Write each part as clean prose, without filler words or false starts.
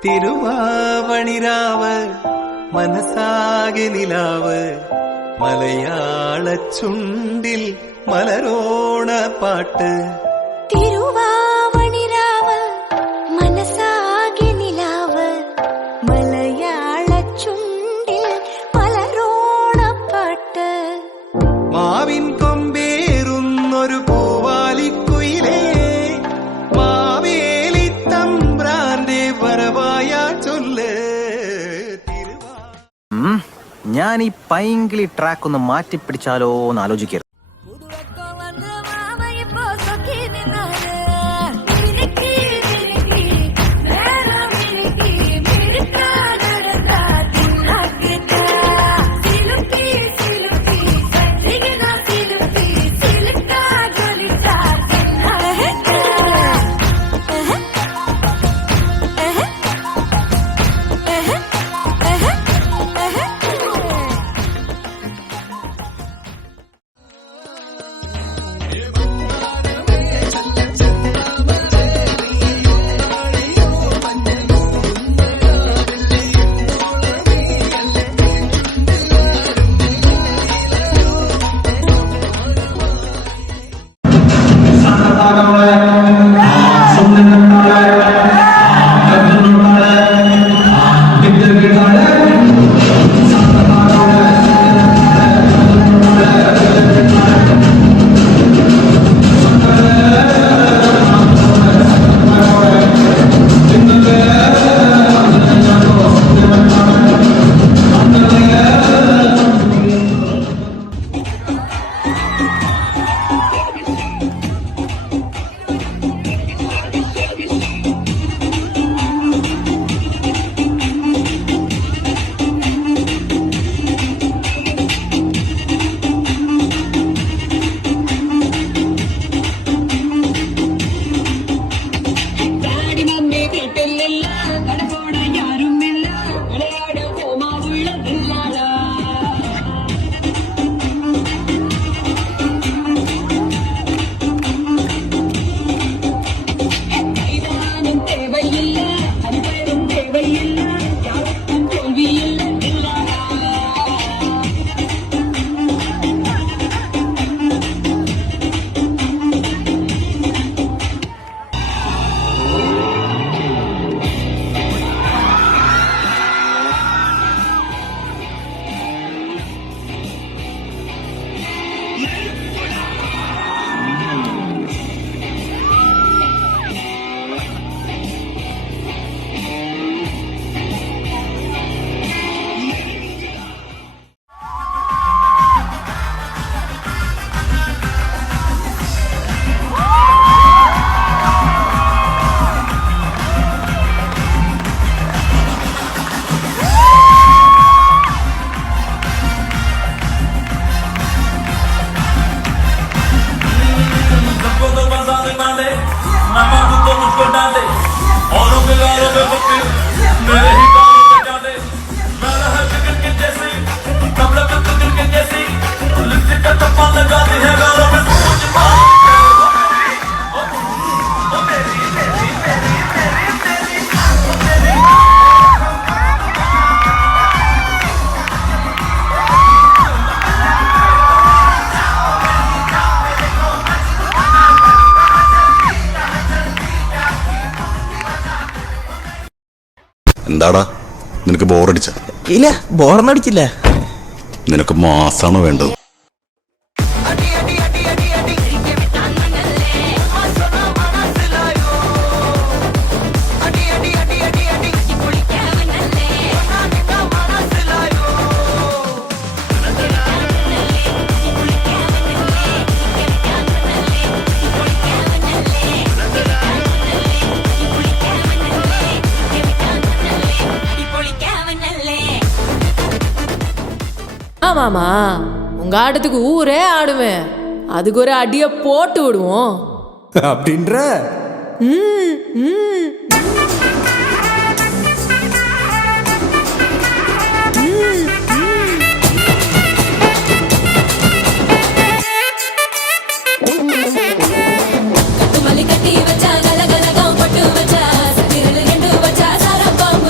തിരുവാവണിരാവ് മനസാകെ നിലാവ് മലയാള ചുണ്ടിൽ മലരോണ പാട്ട്. തിരുവാവണിരാവ് മനസാകെ നിലാവ് മലയാള ചുണ്ടിൽ മലരോണ പാട്ട്. മാവിൻ കൊമ്പേറുന്നൊരു പൂവാലിക്കുയിലേ മാവേലി തമ്പ്രാന്റെ വരവായ ചൊല്ല്. ഞാൻ ഈ പൈങ്കിളി ട്രാക്ക് ഒന്ന് മാറ്റിപ്പിടിച്ചാലോ എന്ന് ആലോചിക്കരുത്. എന്താടാ നിനക്ക് ബോറടിച്ച? ഇല്ല, ബോറൊന്നും അടിച്ചില്ല. നിനക്ക് മാസാണോ വേണ്ടത്? மாமா உங்க ஆட்டத்துக்கு ஊரே ஆடுவேன், அதுக்கு ஒரு அடிய போட்டு விடுவோம் அப்படின்ற. கட்டி வச்சா கலகலகம் பட்டு வச்சா சத்திரல் ரெண்டு வச்சா சாரப்பம்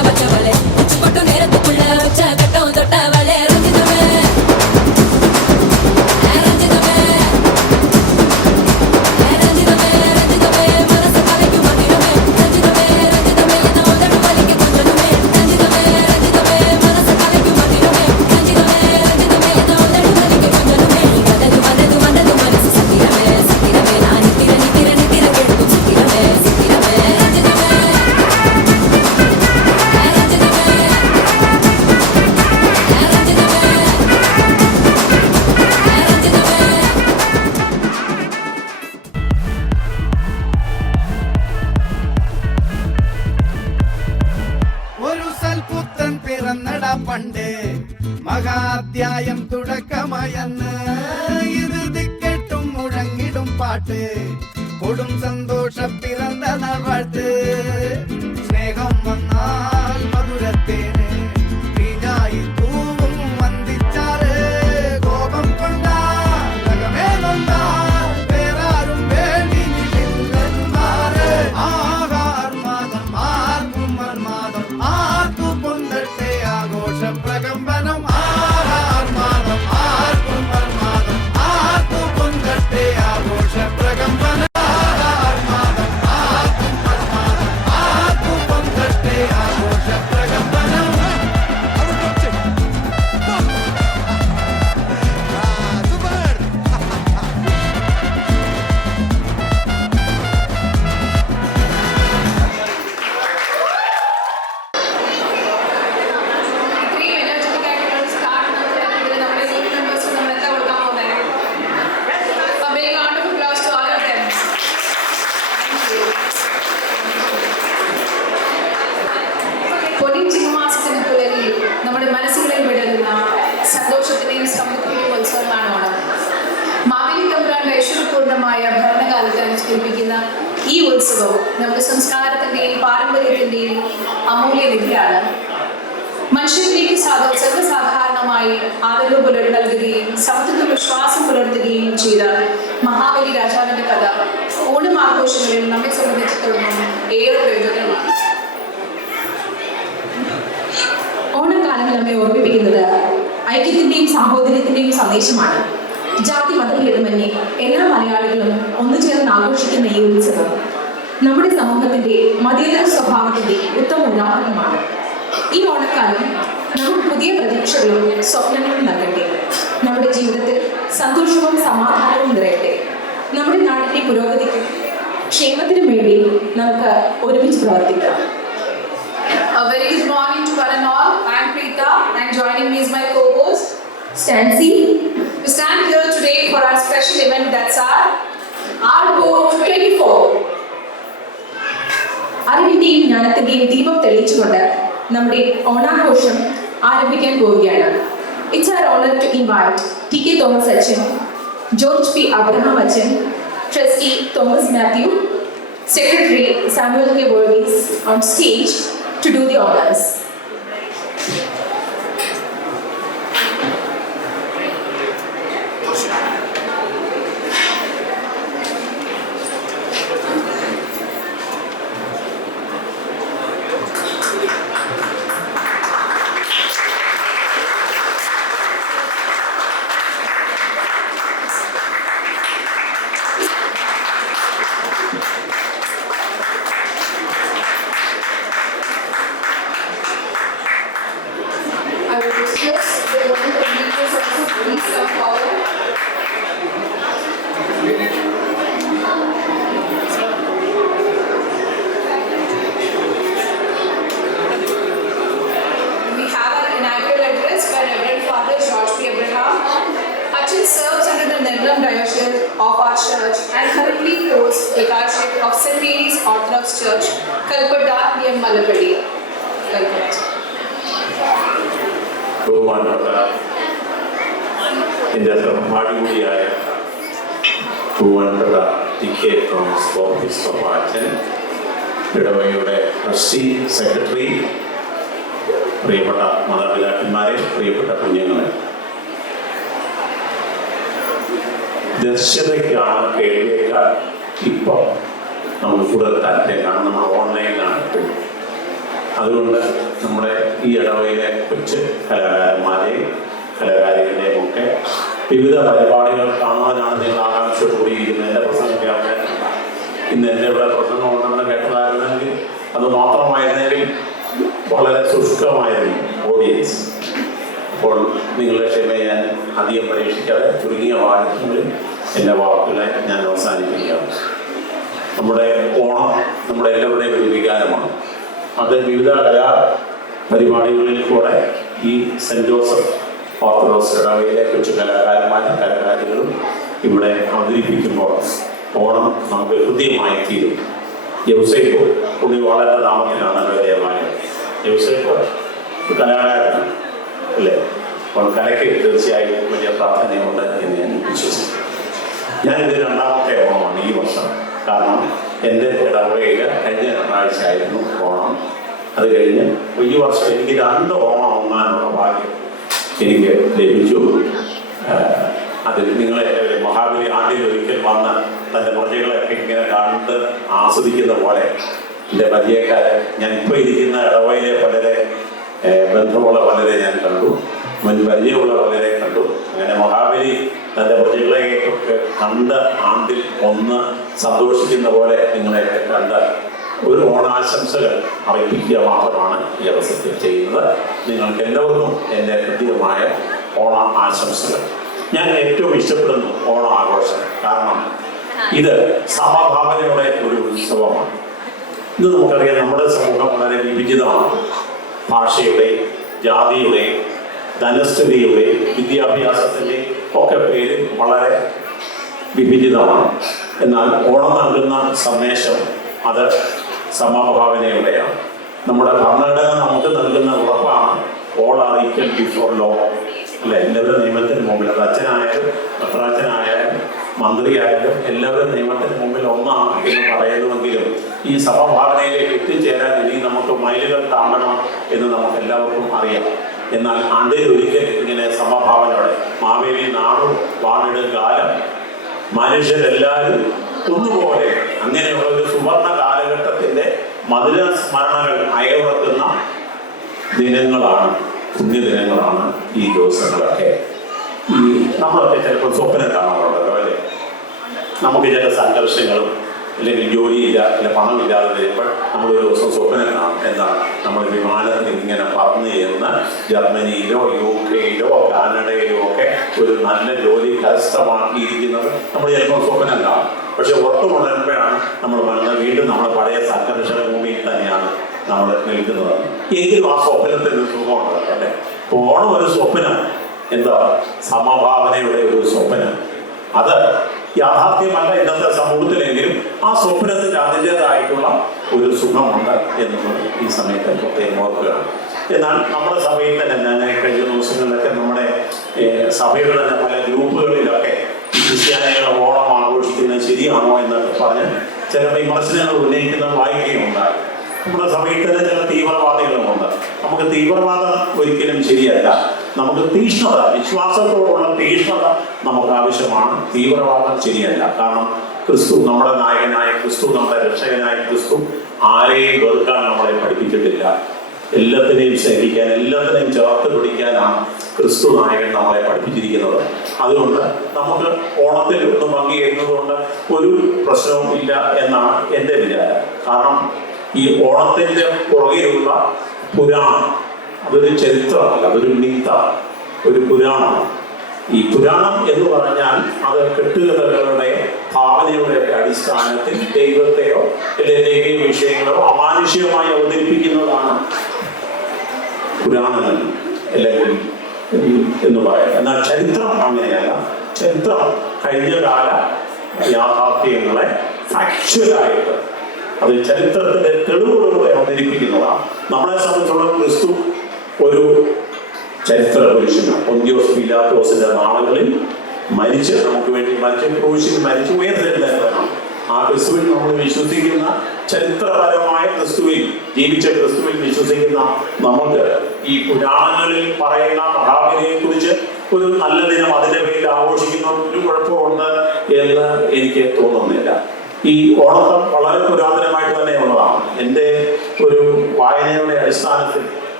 ഒരു സൽപുത്രൻ പിറന്നടാ പണ്ട് മഹാധ്യായം തുടക്കമയന്ന് ഇത് കേട്ടും മുഴങ്ങിടും പാട്ട് കൊടും സന്തോഷ പിറന്ന നാൾവാഴ്ത്ത് സ്നേഹം വന്നാൽ മധുരത്തേന് തീഞ്ഞായി തൂവും വന്ദിച്ചാറ് കോപം കൊണ്ടാൽ നഖമേലൊന്നാൽ വേറാരും വേണ്ടി നിന്നില്ലെന്നാറ് ആഹാർമാദം ആർക്കും മന്മാദം ആർക്കു പൊന്തട്ടെ ആഘോഷ പ്രകമ്പനം ആഹാർമാദം ആർക്കും മന്മാദം ആർക്കു പൊന്തട്ടെ ആഘോഷ പ്രകമ്പനം നമ്മുടെ മനസ്സുകളിൽ വിടരുന്ന സന്തോഷത്തിന്റെയും സമൃദ്ധിയുടെയും ഉത്സവമാണ് ഓണം. മാവേലി തമ്പുരാന്റെ ഐശ്വര്യപൂർണ്ണമായ ഭരണകാലത്ത് അനുസ്മരിപ്പിക്കുന്ന ഈ ഉത്സവം നമ്മുടെ സംസ്കാരത്തിന്റെയും പാരമ്പര്യത്തിന്റെയും അമൂല്യ നിധിയാണ്. മനുഷ്യരിലേക്ക് സർവ്വസാധാരണമായി ആദരവ് നൽകുകയും സമത്വ വിശ്വാസം പുലർത്തുകയും ചെയ്ത മഹാബലി രാജാവിന്റെ കഥ ഓണം ആഘോഷങ്ങളിൽ നമ്മെ സംബന്ധിച്ചിടത്തോളം ഏറെ പ്രയോജനമാണ്. ഓണക്കാലം നമ്മെ ഓർമ്മിപ്പിക്കുന്നത് ഐക്യത്തിന്റെയും സാഹോദര്യത്തിന്റെയും സന്ദേശമാണ്. ജാതി മതഭേദമന്യേ എല്ലാ മലയാളികളും ഒന്നുചേർന്ന് ആഘോഷിക്കുന്ന ഈ ഉത്സവം നമ്മുടെ സമൂഹത്തിന്റെ മതേതര സ്വഭാവത്തിന്റെ ഉത്തമ ഉദാഹരണമാണ്. ഈ ഓണക്കാലം നമുക്ക് പുതിയ പ്രതീക്ഷകളും സ്വപ്നങ്ങളും നൽകട്ടെ. നമ്മുടെ ജീവിതത്തിൽ സന്തോഷവും സമാധാനവും നിറയട്ടെ. നമ്മുടെ നാടിന്റെ പുരോഗതിക്കും ക്ഷേമത്തിനും വേണ്ടി നമുക്ക് ഒരുമിച്ച് പ്രവർത്തിക്കാം. A very good morning to one and all. I am Preeta and joining me is my co-host Stancy. We stand here today for our special event, that's our Boat 24. അറിവിന്റെയും ജ്ഞാനത്തിന്റെയും ദീപം തെളിയിച്ചുകൊണ്ട് നമ്മുടെ ഓണാഘോഷം ആരംഭിക്കാൻ പോവുകയാണ്. It's our honor to invite T.K. Thomas Achan, George P. Abraham Achan, Trustee Thomas Matthew, Secretary Samuel K. Burgess on stage to do the honors. I will request the one of the leaders also please come forward. We have an inaugural address by Reverend Father George P. Abraham. Achan serves under the Nirlam Diocese of our church and currently holds the leadership of St. Mary's Orthodox Church, Kalpata, near Malapalli. Welcome. ബഹുമാനപ്പെട്ട എൻ്റെ സഹപാഠികൂടിയായ ബഹുമാനപ്പെട്ട T.K. Thomas ബോപ്പിസ്കോപ്പ അച്ഛൻ, ഇടവകയുടെ trustee secretary, പ്രിയപ്പെട്ട മാതാപിതാക്കന്മാരെ, പ്രിയപ്പെട്ട കുഞ്ഞുങ്ങളെ, ദർശനയ്ക്കാണ് കേൾവിയേക്കാൾ ഇപ്പോൾ നമ്മൾ കൂടുതൽ താല്പര്യം കാണും. നമ്മൾ ഓൺലൈനിലാണ്. അതുകൊണ്ട് നമ്മുടെ ഈ ഇടവയിലെ കൊച്ചു കലാകാരന്മാരെയും കലാകാരികളെയും ഒക്കെ വിവിധ പരിപാടികൾ കാണുവാനാണ് നിങ്ങൾ ആകാംക്ഷ കൂടിയിരിക്കുന്നത്. എൻ്റെ പ്രസംഗം കേൾക്കാൻ ഇന്ന് എൻ്റെ ഇവിടെ പ്രസംഗം ഉണ്ടെന്ന് കേട്ടതായിരുന്നെങ്കിൽ അത് മാത്രമായിരുന്നെങ്കിൽ വളരെ ശുഷ്കമായിരുന്നു ഓഡിയൻസ്. അപ്പോൾ നിങ്ങളുടെ ക്ഷമയെ ഞാൻ അധികം പരീക്ഷിക്കാതെ ചുരുങ്ങിയ വാക്യങ്ങളിൽ എൻ്റെ വാക്കുകളെ ഞാൻ അവസാനിപ്പിക്കുകയാണ്. നമ്മുടെ ഓണം നമ്മുടെ എല്ലാവരുടെയും ഒരു വികാരമാണ്. അത് വിവിധ കലാപരിപാടികളിൽ കൂടെ ഈ സെൻറ് ജോസഫ് ഓർത്തഡോക്സ് ഇടവയിലെ കൊച്ചു കലാകാരന്മാരും കലാകാരികളും ഇവിടെ അവതരിപ്പിക്കുമ്പോൾ ഓണം നമുക്ക് ഹൃദ്യമായി തീരും. യൗസേപ്പ് പുണ്യവാളന്റെ നാമത്തിലാണ് ദേവാലയം. യൗസേപ്പ് കലാകാരനാണ് അല്ലേ? അപ്പോൾ കലയ്ക്ക് തീർച്ചയായും വലിയ പ്രാധാന്യമുണ്ട് എന്ന് ഞാൻ വിശ്വസിക്കുന്നു. ഞാനിത് രണ്ടാമത്തെ ഓണമാണ് ഈ വർഷം. കാരണം എൻ്റെ ഇടവകയിൽ കഴിഞ്ഞ ഞായറാഴ്ച ആയിരുന്നു ഓണം. അത് കഴിഞ്ഞ് ഈ വർഷം എനിക്ക് 2 ഓണം ഒന്നാനുള്ള ഭാഗ്യം എനിക്ക് ലഭിച്ചു. അതിൽ നിങ്ങളെ മഹാബലി ആണ്ടിൽ ഒരിക്കൽ വന്ന് തൻ്റെ പ്രജകളെയൊക്കെ ഇങ്ങനെ കണ്ട് ആസ്വദിക്കുന്ന പോലെ എൻ്റെ പരിചയക്കാരെ ഞാൻ ഇപ്പോൾ ഇരിക്കുന്ന ഇടവയിലെ പലരെ ബന്ധമുള്ള പലരെ ഞാൻ കണ്ടു, മുൻ പരിചയമുള്ള പലരെ കണ്ടു. അങ്ങനെ മഹാബലി തൻ്റെ പ്രജകളെയൊക്കെ കണ്ട് ആണ്ടിൽ ഒന്ന് സന്തോഷിക്കുന്ന പോലെ നിങ്ങളെയൊക്കെ കണ്ട് ഒരു ഓണാശംസകൾ അറിയിക്കുക മാത്രമാണ് ഈ അവസരത്തിൽ ചെയ്യുന്നത്. നിങ്ങൾക്ക് എല്ലാവർക്കും എൻ്റെ കൃത്യമായ ഓണ ആശംസകൾ. ഞാൻ ഏറ്റവും ഇഷ്ടപ്പെടുന്നു ഓണ ആഘോഷം. കാരണം ഇത് സമഭാവനയുടെ ഒരു ഉത്സവമാണ്. ഇത് നമുക്കറിയാം, നമ്മുടെ സമൂഹം വളരെ വിഭജിതമാണ്. ഭാഷയുടെയും ജാതിയുടെയും ധനസ്ഥിതിയുടെയും വിദ്യാഭ്യാസത്തിൻ്റെയും ഒക്കെ പേര് വളരെ വിഭജിതമാണ്. എന്നാൽ ഓണം നൽകുന്ന സന്ദേശം അത് സമഭാവനയുടെയാണ്. നമ്മുടെ ഭരണഘടന നമുക്ക് നൽകുന്ന ഉറപ്പാണ് all are equal before law അല്ലെ? എല്ലാവരും നിയമത്തിന് മുമ്പിൽ, അത് അച്ഛനായാലും പത്രാച്ഛനായാലും മന്ത്രിയായാലും എല്ലാവരും നിയമത്തിന് മുമ്പിൽ ഒന്നാണ് എന്ന് പറയുന്നുവെങ്കിലും ഈ സമഭാവനയിലേക്ക് എത്തിച്ചേരാൻ ഇനി നമുക്ക് മൈലുകൾ താണ്ടണം എന്ന് നമുക്ക് എല്ലാവർക്കും അറിയാം. എന്നാൽ ആണ്ടിൽ ഒരിക്കൽ ഇങ്ങനെ സമഭാവനയോടെ മാവേലി നാടും വാണിടും കാലം മനുഷ്യരെല്ലാവരും ഒന്നുപോലെ അങ്ങനെയുള്ള ഒരു സുവർണ കാലഘട്ടത്തിന്റെ മധുര സ്മരണകൾ അയവിറക്കുന്ന ദിനങ്ങളാണ്, പുണ്യദിനങ്ങളാണ് ഈ ദിവസങ്ങളൊക്കെ. ഈ നമ്മളൊക്കെ ചിലപ്പോൾ സ്വപ്നം കാണാറുണ്ടല്ലോ അല്ലേ? നമുക്ക് ചില സംഘർഷങ്ങളും അല്ലെങ്കിൽ ജോലിയില്ല, അല്ല പണമില്ലാതെ വരുമ്പോൾ നമ്മളൊരു ദിവസം സ്വപ്നം കാണും. എന്താണ്? നമ്മൾ വിമാനത്തിൽ ഇങ്ങനെ പറന്ന് ചെന്ന് ജർമ്മനിയിലോ UK-യിലോ കാനഡയിലോ ഒക്കെ ഒരു നല്ല ജോലി കരസ്ഥമാക്കിയിരിക്കുന്നത് നമ്മൾ ചിലപ്പോൾ സ്വപ്നം കാണും. പക്ഷെ ഉറപ്പുകൊണ്ടുവരുമ്പോഴാണ് നമ്മൾ വീണ്ടും നമ്മുടെ പഴയ സംഘർഷ ഭൂമിയിൽ തന്നെയാണ് നമ്മൾ നിൽക്കുന്നത്. എങ്കിലും ആ സ്വപ്നത്തിൽ ഒരു സുഖമുണ്ട് അല്ലേ? ഓണം ഒരു സ്വപ്നം. എന്താ? സമഭാവനയുടെ ഒരു സ്വപ്നം. അത് യാഥാർത്ഥ്യമല്ല ഇന്നത്തെ സമൂഹത്തിലെങ്കിലും ആ സ്വപ്നത്തിന് അതിൻ്റെതായിട്ടുള്ള ഒരു സുഖമുണ്ട് എന്നുള്ളത് ഈ സമയത്ത് പ്രത്യേകം ഓർക്കുകയാണ്. എന്നാൽ നമ്മുടെ സഭയിൽ തന്നെ ഞാൻ കഴിഞ്ഞ ദിവസങ്ങളിലൊക്കെ നമ്മുടെ സഭയുടെ തന്നെ പല ഗ്രൂപ്പുകളിലൊക്കെ ക്രിസ്ത്യാനികൾ ഓണം ആഘോഷിക്കുന്നത് ശരിയാണോ എന്നൊക്കെ പറഞ്ഞ് ചില വിമർശനങ്ങൾ ഉന്നയിക്കുന്നത് വായിക്കുകയുണ്ടായി. നമ്മുടെ സഭയിൽ തന്നെ ചില തീവ്രവാദികളുമുണ്ട്. നമുക്ക് തീവ്രവാദം ഒരിക്കലും ശരിയല്ല. നമുക്ക് തീഷ്ണത, വിശ്വാസത്തോടുള്ള തീഷ്ണത നമുക്ക് ആവശ്യമാണ്. തീവ്രവാദം ശരിയല്ല. കാരണം ക്രിസ്തു, നമ്മുടെ നായകനായ ക്രിസ്തു, നമ്മുടെ രക്ഷകനായ ക്രിസ്തു ആരെയും വെറുക്കാൻ നമ്മളെ പഠിപ്പിച്ചിട്ടില്ല. എല്ലാത്തിനെയും സ്നേഹിക്കാൻ, എല്ലാത്തിനെയും ചേർത്ത് പിടിക്കാനാണ് ക്രിസ്തു നായകൻ നമ്മളെ പഠിപ്പിച്ചിരിക്കുന്നത്. അതുകൊണ്ട് നമുക്ക് ഓണത്തിൽ ഒന്ന് പങ്കുചേരുന്നതുകൊണ്ട് ഒരു പ്രശ്നവും ഇല്ല എന്നാണ് എൻ്റെ വിചാരം. കാരണം ഈ ഓണത്തിൻ്റെ പുറകിലുള്ള പുരാണം അതൊരു ചരിത്രമല്ല, അതൊരു മിത്താണ്, ഒരു പുരാണമാണ്. ഈ പുരാണം എന്ന് പറഞ്ഞാൽ അത് കെട്ടുകഥകളുടെ ഭാവനയുടെ അടിസ്ഥാനത്തിൽ ദൈവത്തെയോ അല്ലെങ്കിൽ ദൈവിക വിഷയങ്ങളോ അമാനുഷികമായി അവതരിപ്പിക്കുന്നതാണ് പുരാണങ്ങൾ അല്ലെങ്കിൽ എന്ന് പറയാം. എന്നാൽ ചരിത്രം അങ്ങനെയല്ല. ചരിത്രം കഴിഞ്ഞ കാല യാഥാർത്ഥ്യങ്ങളെ ഫാക്ച്വലായിട്ട് അത് ചരിത്രത്തിന്റെ തെളിവുകളോടെ അവതരിപ്പിക്കുന്നതാണ്. നമ്മളെ സംബന്ധിച്ചുള്ള ക്രിസ്തു ഒരു ചരിത്ര പുരുഷനാണ്. പൊന്തിയോസ് പീലാത്തോസിന്റെ നാളുകളിൽ മരിച്ച് നമുക്ക് വേണ്ടി മരിച്ച് ക്രൂശിൽ മരിച്ച് ഉയർത്തെഴുന്നേറ്റവനാണ്. ആ ക്രിസ്തുവിൽ നമ്മൾ വിശ്വസിക്കുന്ന, ചരിത്രപരമായ ക്രിസ്തുവിൽ ജീവിച്ച ക്രിസ്തുവിൽ വിശ്വസിക്കുന്ന നമുക്ക് ഈ പുരാണങ്ങളിൽ പറയുന്ന മഹാബലിയെ കുറിച്ച് ഒരു നല്ല ദിനം അതിന്റെ പേരിൽ ആഘോഷിക്കുന്ന ഒരു കുഴപ്പമുണ്ട് എന്ന് എനിക്ക് തോന്നുന്നില്ല. ഈ ഓണം വളരെ പുരാതനമായിട്ട് തന്നെ ഉള്ളതാണ്. എൻ്റെ ഒരു വായനയുടെ അടിസ്ഥാനത്തിൽ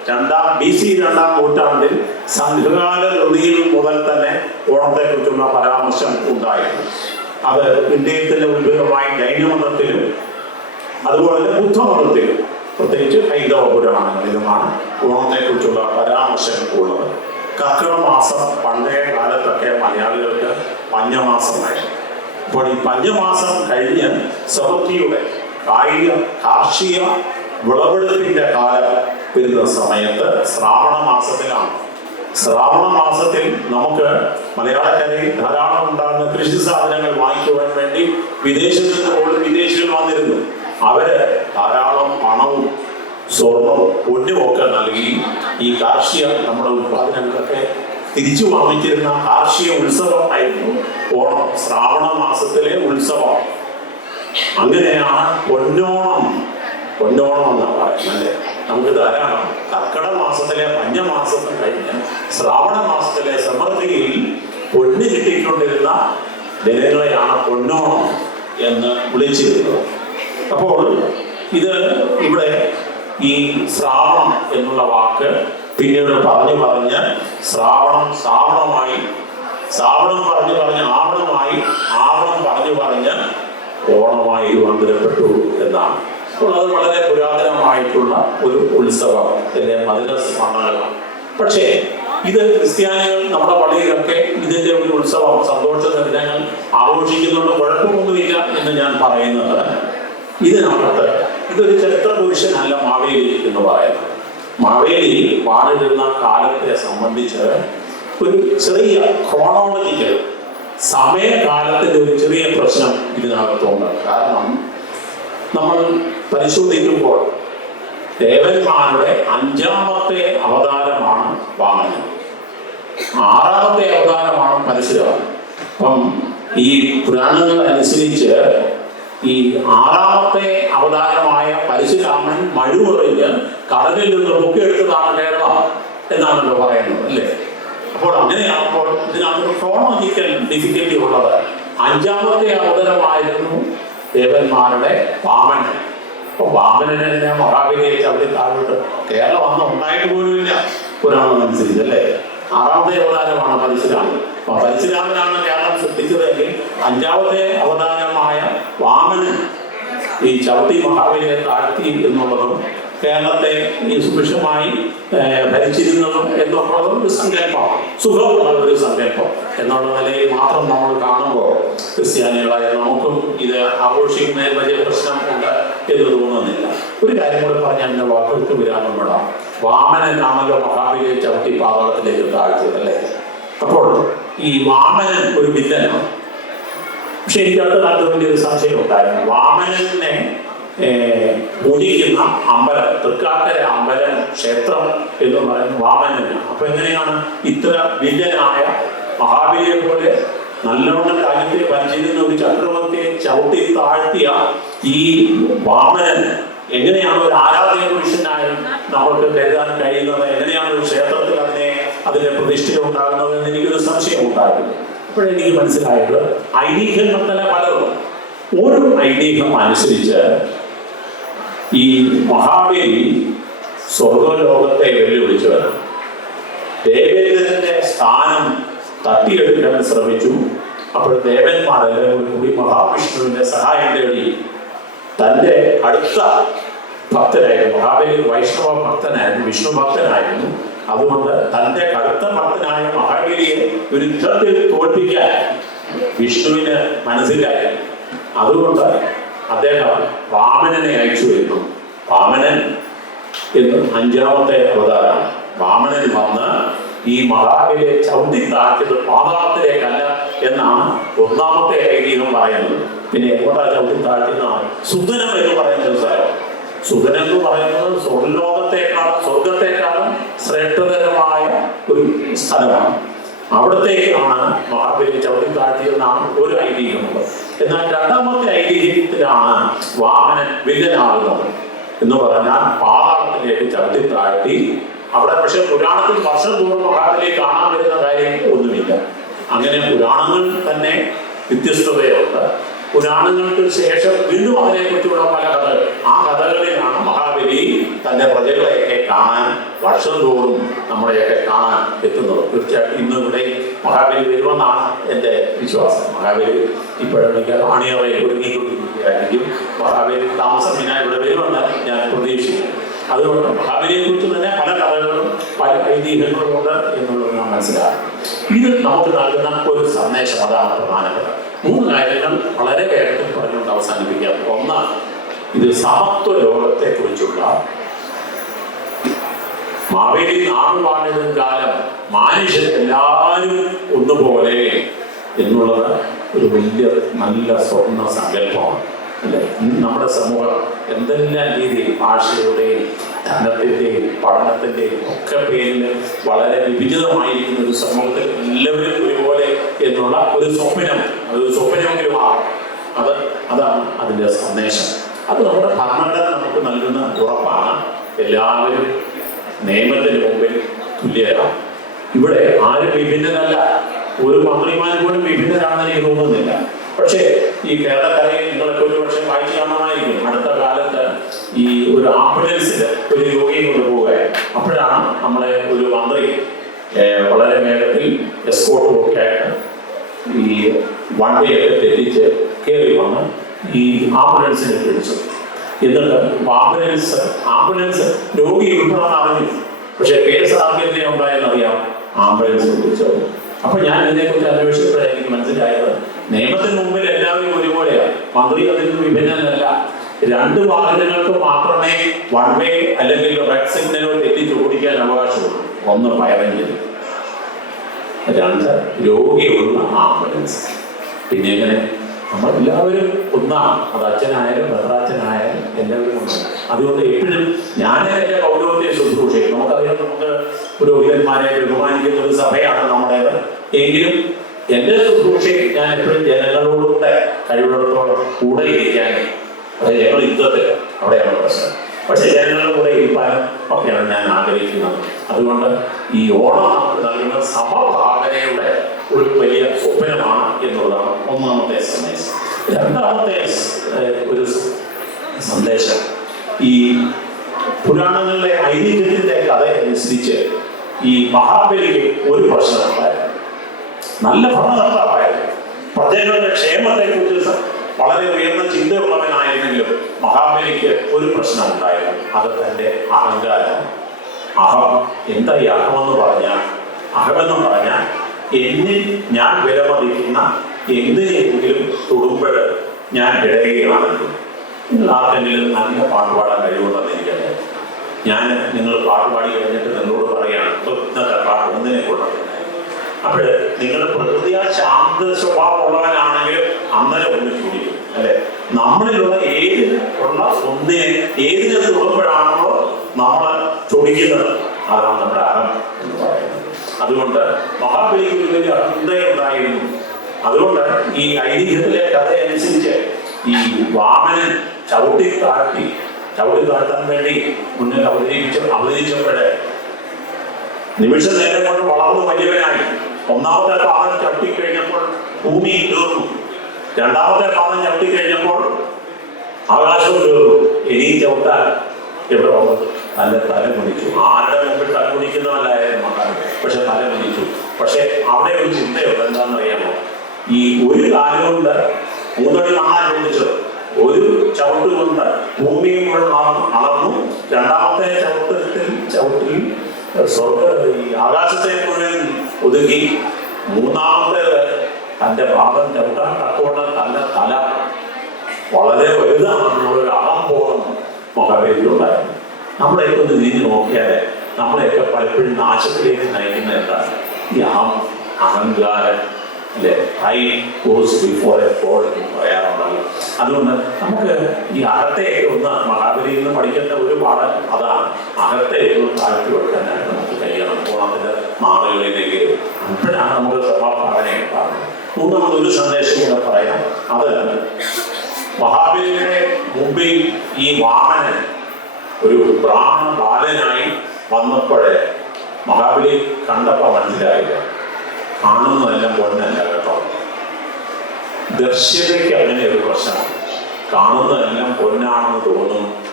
BC 2-ാം നൂറ്റാണ്ടിൽ സംഘകാല കൃതിയിൽ മുതൽ തന്നെ ഓണത്തെക്കുറിച്ചുള്ള പരാമർശം ഉണ്ടായിരുന്നു. അത് ഇന്ത്യയിൽ തന്നെ ഉത്ഭവമായി ജൈനമതത്തിലും അതുപോലെ ബുദ്ധമതത്തിലും പ്രത്യേകിച്ച് ഹൈന്ദവ പുരാണങ്ങളിലുമാണ് ഓണത്തെക്കുറിച്ചുള്ള പരാമർശം ഉള്ളത്. കർക്കിടക മാസം പണ്ടേ കാലത്തൊക്കെ മലയാളികൾക്ക് പഞ്ഞമാസമായിരുന്നു. അപ്പോൾ ഈ പഞ്ഞമാസം കഴിഞ്ഞ് സമൃദ്ധിയുടെ കാർഷിക വിളവെടുപ്പിന്റെ കാലം വരുന്ന സമയത്ത് ശ്രാവണ മാസത്തിലാണ്. ശ്രാവണ മാസത്തിൽ നമുക്ക് മലയാളക്കരയിൽ ധാരാളം ഉണ്ടാകുന്ന കൃഷി സാധനങ്ങൾ വാങ്ങിക്കുവാൻ വേണ്ടി വിദേശത്ത് നിന്ന് പോലും വിദേശികൾ വന്നിരുന്നു. അവര് ധാരാളം പണവും സ്വർണവും പൊന്നുമൊക്കെ നൽകി ഈ കാർഷിക നമ്മുടെ ഉത്പാദനങ്ങളൊക്കെ തിരിച്ചു വാങ്ങിച്ചിരുന്ന കാർഷിക ഉത്സവമായിരുന്നു ഓണം. ശ്രാവണ മാസത്തിലെ ഉത്സവം. അങ്ങനെയാണ് പൊന്നോണം എന്നാണ് പറയുന്നത്. നമുക്ക് ധാരാളം കർക്കിടക മാസത്തിലെ പഞ്ഞമാസം കഴിഞ്ഞ് ശ്രാവണ മാസത്തിലെ സമൃദ്ധിയിൽ പൊന്ന് കിട്ടിക്കൊണ്ടിരുന്ന ദിനങ്ങളെയാണ് പൊന്നോണം എന്ന് വിളിച്ചിരുന്നത്. അപ്പോൾ ഇത് ഇവിടെ ഈ ശ്രാവണം എന്നുള്ള വാക്ക് പിന്നീട് പറഞ്ഞ് ശ്രാവണമായി ശ്രാവണം പറഞ്ഞ് ആവണം പറഞ്ഞ് ഓണമായി രൂപാന്തരപ്പെട്ടു എന്നാണ്. അപ്പോൾ അത് വളരെ പുരാതനമായിട്ടുള്ള ഒരു ഉത്സവം, മധുര സ്മരണകളാണ്. പക്ഷേ ഇത് ക്രിസ്ത്യാനികൾ നമ്മുടെ പള്ളിയിലൊക്കെ ഇതിന്റെ ഒരു ഉത്സവം, സന്തോഷ ദിനങ്ങൾ ആഘോഷിക്കുന്നുണ്ട്, കുഴപ്പമൊന്നുമില്ല എന്ന് ഞാൻ പറയുന്നത് ഇതിനകത്ത് ഇതൊരു ചരിത്ര പുരുഷനല്ല മാവേലി എന്ന് പറയുന്നത്. മാവേലി വാണിരുന്ന കാലത്തെ സംബന്ധിച്ച് ഒരു ചെറിയ ക്രോണോളജിക്കൽ സമയകാലത്തിന്റെ ഒരു ചെറിയ പ്രശ്നം ഇതിനകത്തുണ്ട്. കാരണം നമ്മൾ പരിശോധിക്കുമ്പോൾ ദേവന്മാരുടെ 5-ാമത്തെ അവതാരമാണ് വാമനൻ, 6-ാമത്തെ അവതാരമാണ് പരശുരാമൻ. അപ്പം ഈ പുരാണങ്ങൾ അനുസരിച്ച് ഈ 6-ാമത്തെ അവതാരമായ പരശുരാമൻ മഴുവറിഞ്ഞ് കടലിൽ നിന്ന് പൊക്കിയെടുത്തതാണ് കേരളം എന്നാണല്ലോ പറയുന്നത്, അല്ലേ? അപ്പോൾ അങ്ങനെയാകുമ്പോൾ ഇതിനകത്ത് ക്രോണോളജിക്കൽ ഡിഫിക്കൽറ്റി ഉള്ളത്. 5-ാമത്തെ അവതാരമായിരുന്നു ദേവന്മാരുടെ വാമനൻ. അപ്പോൾ വാമനനെ തന്നെ മഹാബലിയെ ചവിട്ടി താഴോട്ട് കേരളം അന്ന് ഉണ്ടായിട്ട് പോലുമില്ല പുരാണം അനുസരിച്ച്, അല്ലേ? 6-ാമത്തെ അവതാരമാണ് പരശുരാമൻ. അപ്പൊ പരശുരാമനാണ് കേരളം സൃഷ്ടിച്ചതെങ്കിൽ 5-ാമത്തെ അവതാരമായ വാമനൻ ഈ ചവിട്ടി മഹാബലിയെ താഴ്ത്തി എന്നുള്ളതും കേരളത്തെ ഈ സുഭിക്ഷമായി ഭരിച്ചിരുന്നതും എന്നുള്ളതും ഒരു സങ്കല്പമാണ്, സുഖമുള്ള ഒരു സങ്കല്പം എന്നുള്ള നിലയിൽ മാത്രം നമ്മൾ കാണുമ്പോൾ ക്രിസ്ത്യാനികളായ നമുക്കും ഇത് ആഘോഷിക്കുന്നതിൽ വലിയ പ്രശ്നം ഉണ്ട് എന്ന് തോന്നുന്നില്ല. ഒരു കാര്യം കൂടെ പറഞ്ഞാൽ എൻ്റെ വാക്കുകൾക്ക് വിരാമം വിടാം. വാമനനാണല്ലോ മഹാബലിയെ ചവിട്ടി പാതാളത്തിലേക്ക് താഴ്ത്തിയത്, അല്ലേ? അപ്പോൾ ഈ വാമനൻ ഒരു വില്ലനാണ്. പക്ഷെ എനിക്ക് അടുത്ത കാലത്ത് വലിയൊരു സംശയം ഉണ്ടായിരുന്നു. വാമനനെ പൂജിക്കുന്ന അമ്പലം, തൃക്കാക്കര അമ്പലം ക്ഷേത്രം എന്ന് പറയുന്നത് വാമനനാണ്. അപ്പൊ എങ്ങനെയാണ് ഇത്ര വില്ലനായ മഹാബലിയെ പോലെ നല്ലോണം രാജ്യത്തെ ഭരിച്ചിരുന്ന ഒരു ചക്രവർത്തിയെ ചവിട്ടി താഴ്ത്തിയ ഈ വാമനൻ എങ്ങനെയാണ് ഒരു ആരാധന പുരുഷനായി നമ്മൾക്ക് കരുതാൻ കഴിയുന്നത്? എങ്ങനെയാണ് ഒരു ക്ഷേത്രത്തിൽ അതിന്റെ പ്രതിഷ്ഠ ഉണ്ടാകുന്നത് എന്ന് എനിക്കൊരു സംശയം ഉണ്ടായിരുന്നു. അപ്പോഴെനിക്ക് മനസ്സിലായത് ഐതിഹ്യങ്ങൾ തന്നെ പലതും. ഒരു ഐതിഹ്യം അനുസരിച്ച് ഈ മഹാബലി സ്വർഗലോകത്തെ വെല്ലുവിളിച്ചവരാണ്. ദേവേന്ദ്രന്റെ സ്ഥാനം തട്ടിയെടുക്കാൻ ശ്രമിച്ചു. അപ്പോൾ ദേവന്മാരെല്ലാം കൂടി മഹാവിഷ്ണുവിന്റെ സഹായം തേടി തന്റെ അടുത്ത ഭക്തനായിരുന്നു. മഹാബലി വൈഷ്ണവ ഭക്തനായിരുന്നു, വിഷ്ണു ഭക്തനായിരുന്നു. അതുകൊണ്ട് തന്റെ കടുത്ത ഭക്തനായ മഹാബലിയെ ഒരു യുദ്ധത്തിൽ തോൽപ്പിക്കാൻ വിഷ്ണുവിന് മനസ്സിലായി. അതുകൊണ്ട് അദ്ദേഹം വാമനനെ അയച്ചു വരുന്നു. വാമനൻ എന്ന് 5-ാമത്തെ അവതാരമാണ്. വാമനൻ വന്ന് ഈ മഹാബലിയെ ചവിട്ടി താഴ്ത്തിയത് പാതാളത്തിലേക്കല്ല എന്നാണ് 1-ാമത്തെ ഐതിഹ്യം പറയുന്നത്. പിന്നെ എങ്ങോട്ടാ ചവിട്ടി താഴ്ത്തിയെന്നാണ് സുദനം എന്ന് പറയുന്ന സ്ഥലം. സുദനം എന്ന് പറയുന്നത് സ്വർഗത്തെക്കാളും ശ്രേഷ്ഠതരമായ ഒരു സ്ഥലമാണ്. അവിടത്തേക്കാണ് മഹാബലി ചവിട്ടി താഴ്ത്തിയെന്നാണ് ഒരു ഐതിഹ്യമുള്ളത്. എന്നാൽ 2-ാമത്തെ ഐതിഹ്യത്തിലാണ് വാമനൻ വില്ലനാകുന്നത് എന്ന് പറഞ്ഞാൽ പാതാളത്തിലേക്ക് ചവിട്ടി താഴ്ത്തി. അവിടെ പക്ഷെ പുരാണത്തിൽ വർഷം തോറും മഹാബലിയെ കാണാൻ വരുന്ന കാര്യം ഒന്നുമില്ല. അങ്ങനെ പുരാണങ്ങൾ തന്നെ വ്യത്യസ്തതയുണ്ട്. പുരാണങ്ങൾക്ക് ശേഷം വീണ്ടും അതിനെക്കുറിച്ചുള്ള പല കഥകൾ, ആ കഥകളിലാണ് മഹാബലി മഹാബലി തന്റെ പ്രജകളെയൊക്കെ കാണാൻ വർഷം തോറും നമ്മളെയൊക്കെ കാണാൻ എത്തുന്നത്. തീർച്ചയായിട്ടും ഇന്ന് ഇവിടെ മഹാബലി വരുമെന്നാണ് എൻ്റെ വിശ്വാസം. മഹാബലി ഇപ്പോഴൊക്കെ അണിയറയിൽ ഒരുങ്ങിക്കൊണ്ടിരിക്കുകയായിരിക്കും. മഹാബലി താമസത്തിനായി ഇവിടെ വരുമെന്ന് ഞാൻ പ്രതീക്ഷിക്കുന്നു. അതുകൊണ്ട് മഹാബലിയെ കുറിച്ച് തന്നെ പല കഥകളും പല ഐതിഹ്യങ്ങളും ഉണ്ട് എന്നുള്ളത് നാം മനസ്സിലാക്കും. ഇത് നമുക്ക് നൽകുന്ന ഒരു സന്ദേശം, അതാണ് പ്രധാനപ്പെട്ട 3 കാര്യങ്ങൾ വളരെ വേഗത്തിൽ പറഞ്ഞുകൊണ്ട് അവസാനിപ്പിക്കാം. ഒന്നാണ്, ഇത് സമത്വ ലോകത്തെ കുറിച്ചുള്ള മാവേലി നാടുവാണിടും കാലം മനുഷ്യരെല്ലാവരും ഒന്നുപോലെ എന്നുള്ളത് ഒരു വലിയ നല്ല സ്വപ്ന സങ്കല്പമാണ്, അല്ലേ? നമ്മുടെ സമൂഹം എന്തെല്ലാം രീതിയിൽ ഭാഷയുടെയും ധനത്തിൻ്റെയും പഠനത്തിൻ്റെയും ഒക്കെ പേരിൽ വളരെ വിഭിന്നമായിരിക്കുന്ന ഒരു സമൂഹത്തിൽ എല്ലാവരും ഒരുപോലെ എന്നുള്ള ഒരു സ്വപ്നമെങ്കിലും അതാണ് അതിൻ്റെ സന്ദേശം. അത് നമ്മുടെ ഭരണഘടന നമുക്ക് നൽകുന്ന ഉറപ്പാണ്. എല്ലാവരും നിയമത്തിന് മുമ്പിൽ തുല്യരാണ്. ഇവിടെ ആരും വിഭിന്നരല്ല. ഒരു മന്ത്രിമാർ പോലും വിഭിന്നരാണെന്ന് എനിക്ക് തോന്നുന്നില്ല. പക്ഷേ ഈ കേരളക്കരയിൽ നിങ്ങളൊക്കെ ഒരു പക്ഷേ വായിച്ചു കാണാമായിരിക്കും. അടുത്ത കാലത്ത് ഈ ഒരു ആംബുലൻസിൽ ഒരു രോഗിയെ കൊണ്ടുപോവുകയാണ്. അപ്പോഴാണ് നമ്മളെ ഒരു മന്ത്രി വളരെ വേഗത്തിൽ എസ്കോർട്ടുമൊക്കെ ആയിട്ട് ഈ വണ്ടിയൊക്കെ തെറ്റിച്ച് കയറി വന്ന് ഈ ആംബുലൻസിനെ പിടിച്ചു. എന്നിട്ട് ആംബുലൻസ് രോഗി ഉൾപ്പെടാൻ അറിഞ്ഞു. പക്ഷെ കേസ് ആർക്കെതിരെ ഉണ്ടായെന്നറിയാം, ആംബുലൻസ് പിടിച്ചത്. അപ്പൊ ഞാൻ ഇതിനെക്കുറിച്ച് അന്വേഷിച്ചപ്പോഴാണ് എനിക്ക് മനസ്സിലായത്, നിയമത്തിന് മുമ്പിൽ എല്ലാവരും ഒരുപോലെയാണ്. മന്ത്രി അതിൽ നിന്ന് വിഭിന്നനല്ല. 2 വാഹനങ്ങൾക്ക് മാത്രമേ വൺ വേ അല്ലെങ്കിൽ റെഡ് സിഗ്നലോ തെറ്റിച്ച് ഓടിക്കാൻ അവകാശമുള്ളൂ. 1 ഫയർ എഞ്ചിൻ, 2 രോഗിയുള്ള ആംബുലൻസ്. പിന്നെ എങ്ങനെ നമ്മളെല്ലാവരും ഒന്നാണ്. അത് അച്ഛനായാലും ഭദ്രാച്ഛനായാലും എല്ലാവരും ഒന്നാണ്. അതുകൊണ്ട് എപ്പോഴും ഞാൻ എൻ്റെ പൗരോഹിത്യ ശുശ്രൂഷയും നമുക്കറിയാം, നമുക്ക് പുരോഹിതന്മാരെ ബഹുമാനിക്കുന്ന ഒരു സഭയാണ് നമ്മുടേത്. എങ്കിലും എൻ്റെ ശുശ്രൂഷയിൽ ഞാൻ എപ്പോഴും ജനങ്ങളോടുകൂടെ കഴിവുള്ളിടത്തോളം കൂടെ ഇരിക്കാൻ, അത് ഞങ്ങൾ യുദ്ധത്തിൽ അവിടെയാണ് പ്രശ്നം. പക്ഷെ ജനങ്ങളുടെ കൂടെ ഇരിക്കാനും ഒക്കെയാണ് ഞാൻ ആഗ്രഹിക്കുന്നത്. അതുകൊണ്ട് ഈ ഓണം നമുക്ക് നൽകുന്ന സമഭാവനയുടെ ഒരു വലിയ സ്വപ്നമാണ് എന്നുള്ളതാണ് ഒന്നാമത്തെ സന്ദേശം. രണ്ടാമത്തെ ഒരു സന്ദേശം, ഈ പുരാണങ്ങളിലെ ഐതിഹ്യത്തിന്റെ കഥ അനുസരിച്ച് ഈ മഹാബലിക്ക് ഒരു പ്രശ്നമുണ്ടായിരുന്നു. നല്ല ഭരണകർത്താവായിരുന്നു. പ്രജകളുടെ ക്ഷേമത്തെ കുറിച്ച് വളരെ ഉയർന്ന ചിന്തയുള്ളവനായിരുന്നെങ്കിലും മഹാബലിക്ക് ഒരു പ്രശ്നമുണ്ടായിരുന്നു. അത് തൻ്റെ അഹങ്കാരമാണ്. എന്താ ഈ അഹമെന്ന് പറഞ്ഞാൽ എന്നിൽ ഞാൻ വിലമതിക്കുന്ന എന്തിനെങ്കിലും തൊടുമ്പോൾ ഞാൻ ഇടയുകയാണെങ്കിലും. നിങ്ങൾ ആർക്കെങ്കിലും നല്ല പാട്ടുപാടാൻ കഴിവുണ്ടെന്ന് എനിക്കറിയാം. ഞാൻ നിങ്ങൾ പാട്ടുപാടി കഴിഞ്ഞിട്ട് നിങ്ങളോട് പറയുകയാണ്, ഇന്നത്തെ പാട്ട് ഒന്നിനെ കൊണ്ടുവരുന്നത്. അപ്പോൾ നിങ്ങൾ പ്രകൃതിയാ ശാന്ത സ്വഭാവം ഉള്ളവനാണെങ്കിലും അന്നേരം ഒന്ന് ചൂടിക്കും, അല്ലെ? നമ്മളിലുള്ള ഏതിനെ തൊടുമ്പോഴാണോ നമ്മൾ ചൊടിക്കുന്നത്, അതാണ് നമ്മുടെ അഹം എന്ന് പറയുന്നത്. അതുകൊണ്ട് മഹാബലിക്ക് ഒരു വലിയ അഹന്തയുണ്ടായിരുന്നു. അതുകൊണ്ട് ഈ ഐതിഹ്യത്തിലെ കഥയനുസരിച്ച് ഈ വാമനൻ ചവിട്ടി താഴ്ത്താൻ വേണ്ടി മുന്നിൽ അവതരിച്ചപ്പോഴേ നിമിഷ നേരം കൊണ്ട് വളർന്നു വലിയവനായി. 1ാമത്തെ പാദം ചവിട്ടിക്കഴിഞ്ഞപ്പോൾ ഭൂമി തീർന്നു. 2ാമത്തെ പാദം ചവിട്ടിക്കഴിഞ്ഞപ്പോൾ ആകാശവും തീർന്നു. ഇനിയും ചവിട്ടാൻ എവിടെ വന്നത്? തല കുടിച്ചു. ആരുടെ മുമ്പിൽ തല കുടിക്കുന്നവല്ലായിരുന്നു മക്കൾ, പക്ഷെ തല കുടിച്ചു. പക്ഷെ അവിടെ ഒരു ചിന്തയുണ്ട്. എന്താണെന്നറിയാമോ? ഈ ഒരു കാലം കൊണ്ട് 3 അടി മണ്ണാൻ ചോദിച്ചത്, ഒരു ചവിട്ട് കൊണ്ട് ഭൂമിയും കൂടെ അളന്നു. 2ാമത്തെ ചവിട്ടിൽ ഈ ആകാശത്തെ മുഴുവൻ ഒതുക്കി. 3ാമത്തേത് തൻ്റെ പാദം ചവിട്ടാൻ തക്കോണ്ട് തൻ്റെ തല വളരെ വലുതാണെന്നുള്ളൊരു അഹംബോധം മഹാബലിയിലുണ്ടായിരുന്നു. നമ്മളെയൊക്കെ ഒന്ന് തിരിഞ്ഞു നോക്കിയാൽ നമ്മളെയൊക്കെ പലപ്പോഴും നാശത്തിലേക്ക് നയിക്കുന്ന എന്താണ്? ഈ അഹങ്കാരം, അല്ലെ? I goes before A fall എന്ന് പറയാറുണ്ടല്ലോ. അതുകൊണ്ട് നമുക്ക് ഈ അഹത്തെയൊക്കെ ഒന്ന് മഹാബലിയിൽ നിന്ന് പഠിക്കേണ്ട ഒരു പാഠം അതാണ്. അഹത്തെ ഒന്ന് താഴ്ത്തി വെക്കാനായിട്ട് നമുക്ക് കഴിയണം. ഓണത്തിന്റെ നാളുകളിലേക്ക് അപ്പോഴാണ് നമുക്ക് സഭാഭാവന ഉണ്ടാകുന്നത്. 3ാമതൊരു സന്ദേശം കൂടെ പറയാം. അത് മഹാബലിയുടെ മുമ്പിൽ ഈ വാമനൻ ഒരു ബ്രാഹ്മണ ബാലനായി വന്നപ്പോഴേ മഹാബലി കണ്ടപ്പോൾ മനസ്സിലായില്ല, കാണുന്നതെല്ലാം പൊന്നല്ല കേട്ടോ. ദർശ്യതയ്ക്ക് അങ്ങനെ ഒരു പ്രശ്നമാണ്. കാണുന്നതെല്ലാം പൊന്നാണെന്ന് തോന്നും,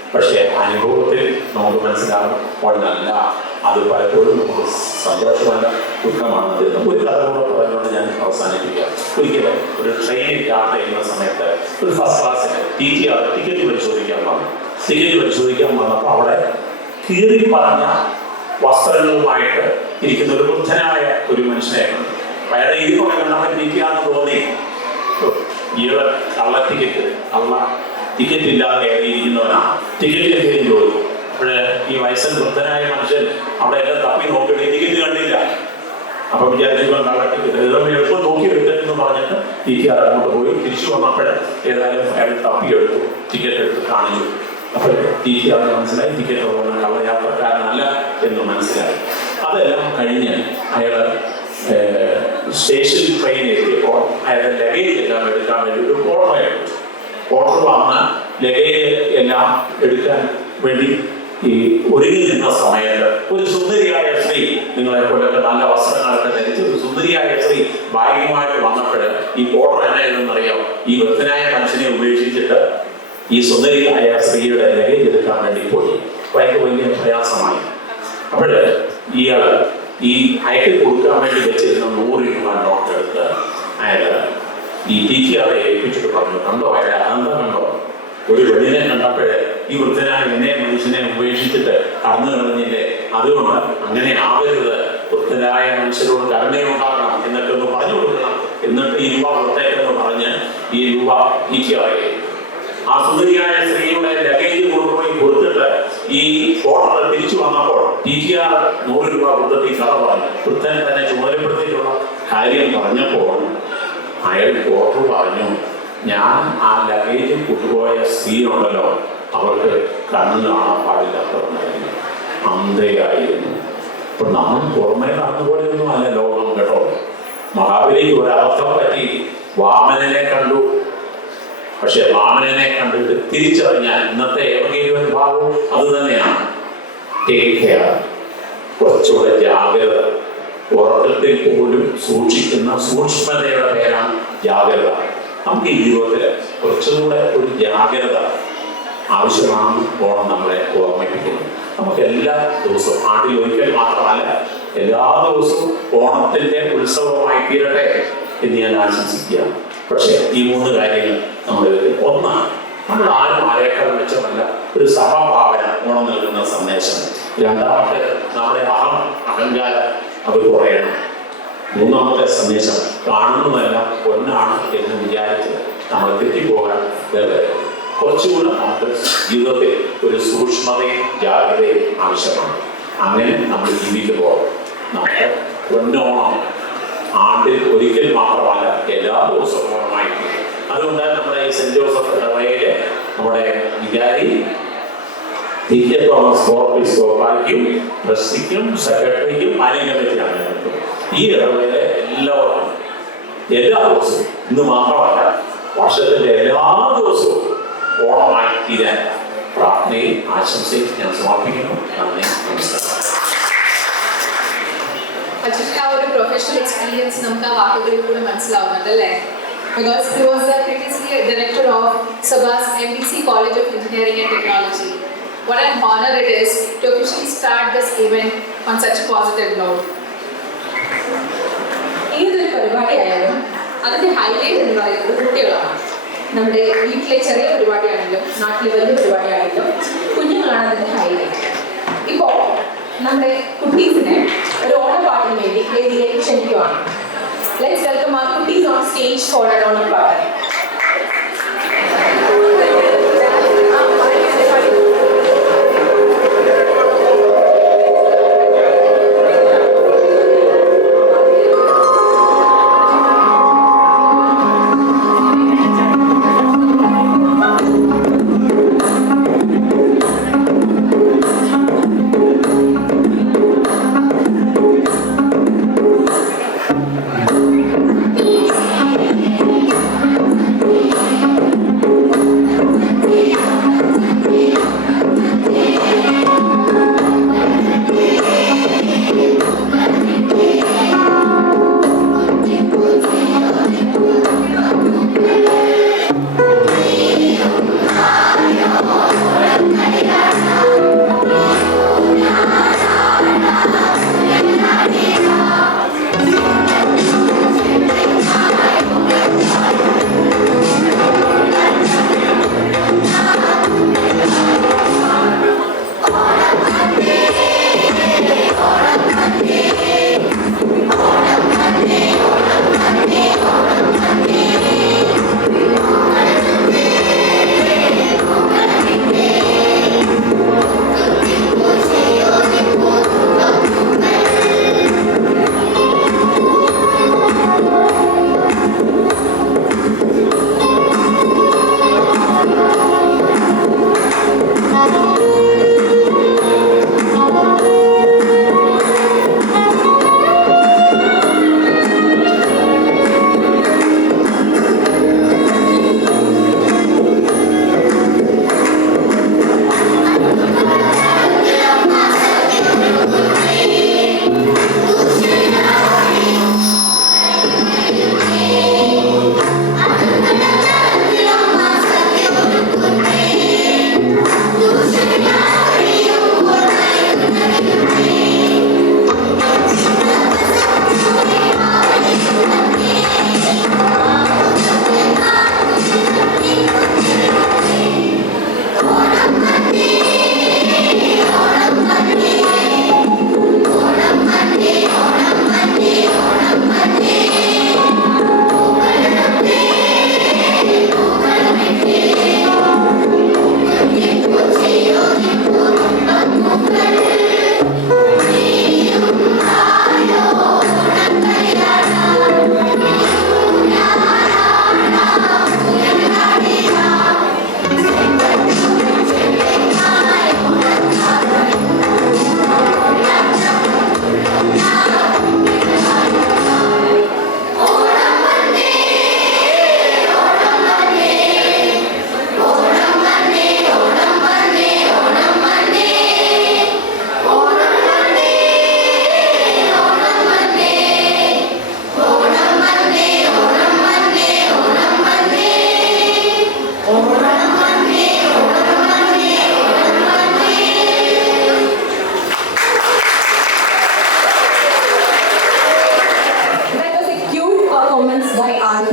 പക്ഷേ അനുഭവത്തിൽ നമുക്ക് മനസ്സിലാകും ഒന്നല്ല, അത് പലപ്പോഴും നമുക്ക് സന്തോഷമല്ല ദുഃഖമാണ് എന്ന്. ഒരു കഥ കൂടെ പറഞ്ഞുകൊണ്ട് ഞാൻ അവസാനിപ്പിക്കാം. ഒരിക്കലും ഒരു ട്രെയിനിൽ യാത്ര ചെയ്യുന്ന സമയത്ത് ഒരു ഫസ്റ്റ് ക്ലാസ്സിൽ ടിക്കറ്റ് പരിശോധിക്കാൻ വന്നു. ടിക്കറ്റ് പരിശോധിക്കാൻ വന്നപ്പോൾ അവിടെ കീറി പറഞ്ഞ വസ്ത്രങ്ങളുമായിട്ട് ഇരിക്കുന്ന ഒരു വൃദ്ധനായ ഒരു മനുഷ്യനെ കണ്ടു. അയാളെ ഇരിപ്പൊക്കെ കണ്ടപ്പോൾ ഇരിക്കുകയാണെന്ന് തോന്നി. ഈയൊരു കള്ള ടിക്കറ്റ് ഇല്ലാതെ കയറിയിരിക്കുന്നവനാണ്. ടിക്കറ്റ് എന്തെങ്കിലും ചോദിച്ചു. അപ്പോഴേ ഈ വയസ്സൻ വൃദ്ധനായ മനുഷ്യൻ അവിടെ എല്ലാം തപ്പി നോക്കിയിട്ട് ടിക്കറ്റ് കണ്ടില്ല. അപ്പൊ വിചാരിച്ചു കള്ള ടിക്കറ്റ് എളുപ്പം നോക്കി എടുത്തെന്ന് പറഞ്ഞിട്ട് അങ്ങോട്ട് പോയി. തിരിച്ചു വന്നപ്പോൾ ഏതായാലും അയാൾ തപ്പിയെടുത്തു, ടിക്കറ്റ് എടുത്ത് കാണിച്ചു. അപ്പോൾ അത് മനസ്സിലായി ടിക്കറ്റ് പോകുന്ന കള്ള യാത്രക്കാരനല്ല എന്ന് മനസ്സിലായി. അതെല്ലാം കഴിഞ്ഞ് അയാൾ സ്റ്റേഷൻ ട്രെയിനിൽ എത്തിയപ്പോൾ അയാളുടെ ലഗേജ് എല്ലാം എടുക്കാൻ വേണ്ടി ഒരു ഓർഡർ എടുത്തു. ഓർഡർ വന്ന് ലഗേജ് എല്ലാം എടുക്കാൻ വേണ്ടി ഈ ഒരുങ്ങി നിന്ന സമയത്ത് ഒരു സുന്ദരിയായ സ്ത്രീ, നിങ്ങളെ പോലൊക്കെ നല്ല വസ്ത്രങ്ങളൊക്കെ ധരിച്ച് ഒരു സുന്ദരിയായ സ്ത്രീ ബാഗുമായിട്ട് വന്നപ്പോൾ ഈ ഓർഡർ എന്നായിരുന്നറിയാം, ഈ വൃദ്ധനായ മനുഷ്യനെ ഉപേക്ഷിച്ചിട്ട് ഈ സുന്ദരിയായ സ്ത്രീയുടെ ലഗേജ് എടുക്കാൻ വേണ്ടി പോയി. അയാൾക്ക് വലിയ പ്രയാസമായി. അപ്പോൾ ഇയാള് ഈ അയക്ക് കൊടുക്കാൻ വേണ്ടി വെച്ചിരുന്ന 100 രൂപ നോട്ട് എടുത്ത് അയാൾ ഈ ടീച്ചറെ ഏൽപ്പിച്ചിട്ട് പറഞ്ഞു, കണ്ടോ അയാളെ അനന്തം കണ്ടോ, ഒരു വെളിനെ കണ്ടപ്പോഴേ ഈ വൃദ്ധനായ എന്നെ മനുഷ്യനെ ഉപേക്ഷിച്ചിട്ട് കടന്നു കളഞ്ഞില്ലേ, അതുകൊണ്ട് അങ്ങനെ ആവരുത്, വൃദ്ധനായ മനുഷ്യരോട് കരുണയുണ്ടാകണം എന്നൊക്കെ ഒന്ന് പറഞ്ഞു കൊടുക്കണം. എന്നിട്ട് ഈ രൂപ പുറത്തേക്കെന്ന് പറഞ്ഞ് ഈ രൂപ ടീച്ചറെ ആ സുന്ദരിയായ സ്ത്രീയുടെ ലഗേജ് കൊണ്ടുപോയി കൊടുത്തിട്ട് ഈ ഓർഡർ തിരിച്ചു വന്നപ്പോൾ ടീച്ചർ 100 രൂപ കൊടുത്തിട്ട് ഈ കഥ പറഞ്ഞു. വൃദ്ധൻ തന്നെ ചുമതലപ്പെടുത്തിയിട്ടുള്ള കാര്യം പറഞ്ഞപ്പോൾ അയാൾ ഓർഡർ പറഞ്ഞു, ഞാൻ ആ ലഗേജ് കൊണ്ടുപോയ സ്ത്രീ ഉണ്ടല്ലോ, അവർക്ക് കണ്ണു കാണാൻ പാടില്ലാത്തവരായിരുന്നു, അന്ധയായിരുന്നു. അപ്പൊ നമ്മൾ പുറമേ കാണുന്നപോലെയൊന്നും അല്ല ലോകം കേട്ടോ. മഹാബലിക്ക് ഒരു അബദ്ധം പറ്റി, വാമനനെ കണ്ടു. പക്ഷെ വാമനനെ കണ്ടിട്ട് തിരിച്ചറിഞ്ഞാൽ ഇന്നത്തെ ഏവകീയ ഭാഗവും അത് തന്നെയാണ്. ടേക്ക് കെയർ, കുറച്ചുകൂടെ ജാഗ്രത. ഉറക്കത്തിൽ പോലും സൂക്ഷിക്കുന്ന സൂക്ഷ്മതയുടെ പേരാണ് ജാഗ്രത. നമുക്ക് ഈ ജീവിതത്തിൽ കുറച്ചുകൂടെ ഒരു ജാഗ്രത ആവശ്യമാണ് ഓണം നമ്മളെ ഓർമ്മിപ്പിക്കുന്നത്. നമുക്ക് എല്ലാ ദിവസവും, ആണ്ടിൽ ഒരിക്കൽ മാത്രമല്ല, എല്ലാ ദിവസവും ഓണത്തിന്റെ ഉത്സവമായി തീരട്ടെ എന്ന് ഞാൻ ആശംസിക്കുകയാണ്. പക്ഷേ ഈ 3 കാര്യങ്ങൾ നമ്മൾ ഒന്നാണ്, നമ്മൾ ആരും ആരേക്കാൾ മെച്ചമല്ല, ഒരു സമഭാവന ഓണം നൽകുന്ന സന്ദേശം. രണ്ടാമത്തെ നമ്മുടെ അഹങ്കാരം അത് കുറയണം. മൂന്നാമത്തെ സന്ദേശം കാണുന്നതെല്ലാം പൊന്നാണ് എന്ന് വിചാരിച്ച് നമ്മൾ തെറ്റിപ്പോകാൻ കുറച്ചുകൂടെ നമുക്ക് ജീവിതത്തിൽ ഒരു സൂക്ഷ്മതയും ജാഗ്രതയും ആവശ്യമാണ്. അങ്ങനെ നമ്മൾ ജീവിക്കുമ്പോൾ നമുക്ക് പൊന്നോണം ആണ്ടിൽ ഒരിക്കൽ മാത്രമല്ല എല്ലാ ദിവസവും ഓണമായി. അതുകൊണ്ട് നമ്മുടെ ഈ സെന്റ് ജോസഫ് ഇടവകയിലെ നമ്മുടെ വികാരി തോമസ് കോർപ്പിസ്കോപ്പായ്ക്കും ട്രസ്റ്റിക്കും സെക്രട്ടറിക്കും മാലിന്യത്തിലാണ് ഈ ഇടവകയിലെ എല്ലാവർക്കും എല്ലാ ദിവസവും, ഇന്ന് മാത്രമല്ല വർഷത്തിന്റെ എല്ലാ ദിവസവും ഓണമായി തീരാൻ പ്രാർത്ഥനയും ആശംസയും ഞാൻ സമർപ്പിക്കുന്നു. നന്ദി, നമസ്കാരം. അച്ഛൻ്റെ ആ ഒരു പ്രൊഫഷണൽ എക്സ്പീരിയൻസ് നമുക്ക് ആ വാക്കുകളിലൂടെ മനസ്സിലാവുന്നുണ്ട് അല്ലേ? Because he was the previously director of Sabas MBC College of Engineering and Technology. What an honor it is to officially start this event on such a positive note. ഏതൊരു പരിപാടിയായാലും അതിന്റെ highlight എന്ന് പറയുന്നത് കുട്ടികളാണ്. നമ്മുടെ വീട്ടിലെ ചെറിയ പരിപാടിയാണെങ്കിലും നാട്ടിലെ വലിയ പരിപാടിയാണെങ്കിലും കുഞ്ഞുങ്ങളാണ് അതിന്റെ ഹൈലൈറ്റ്. ഇപ്പോൾ നമ്മുടെ കുട്ടീസിനെ ഒരു ഓണപ്പാട്ടിന് വേണ്ടി വേദിയിലേക്ക് ക്ഷണിക്കുവാണ്. Let's welcome our cuties on stage for an honor party.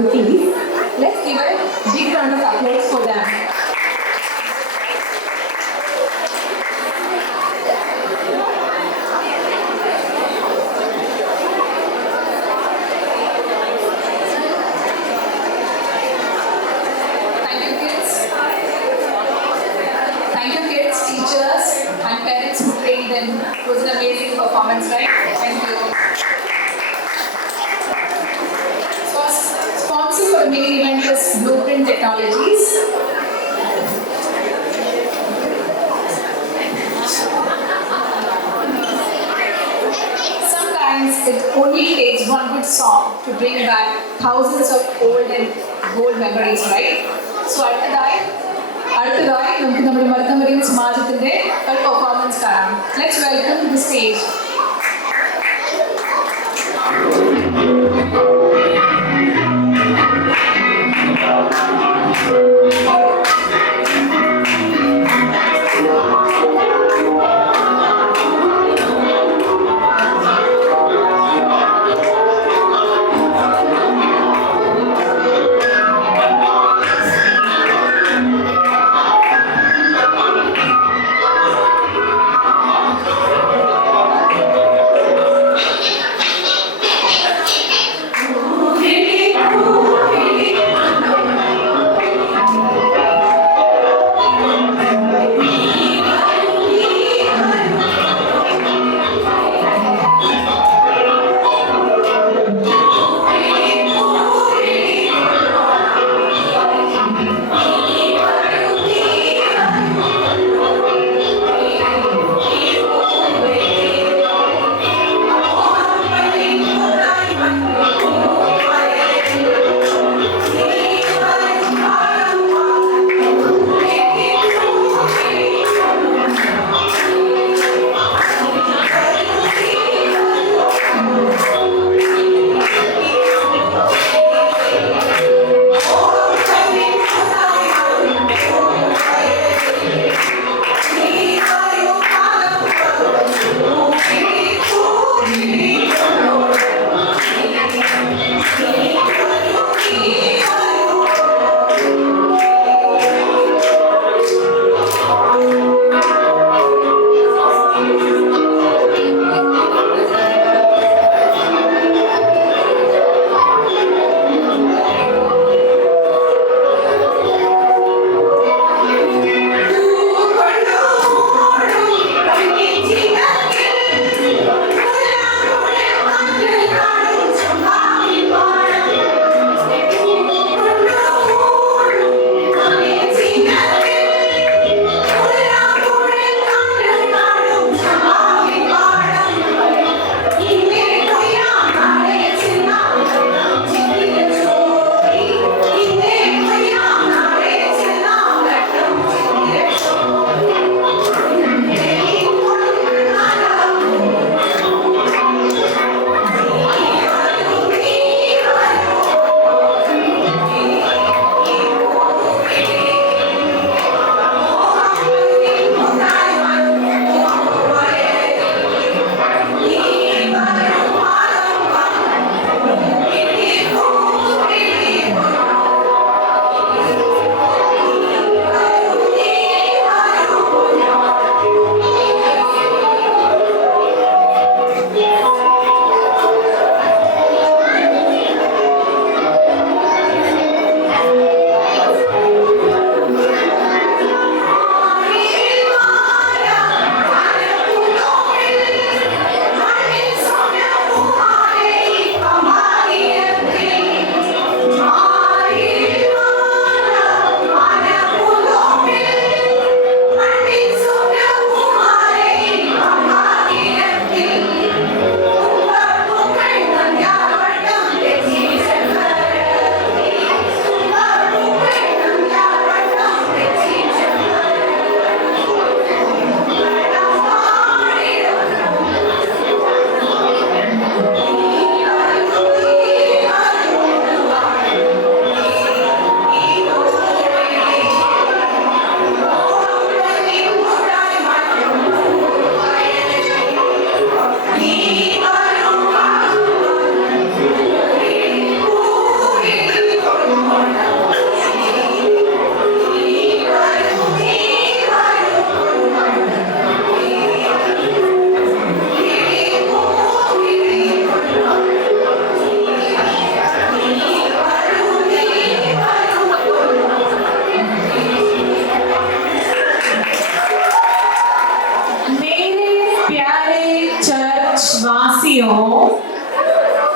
cookies. Let's give a big round of applause for them. Thank you, kids. Thank you, kids, teachers, and parents who trained them. It was an amazing performance, right? Thank you. So, our sponsor for the mini event is Blueprint Technologies. Sometimes it only takes one good song to bring back thousands of old and gold memories, right? So അടുത്തതായി നമുക്ക് നമ്മുടെ മർത്തമറിയൻ സമാജത്തിന്റെ ഒരു performance കാണാം. Let's welcome the stage.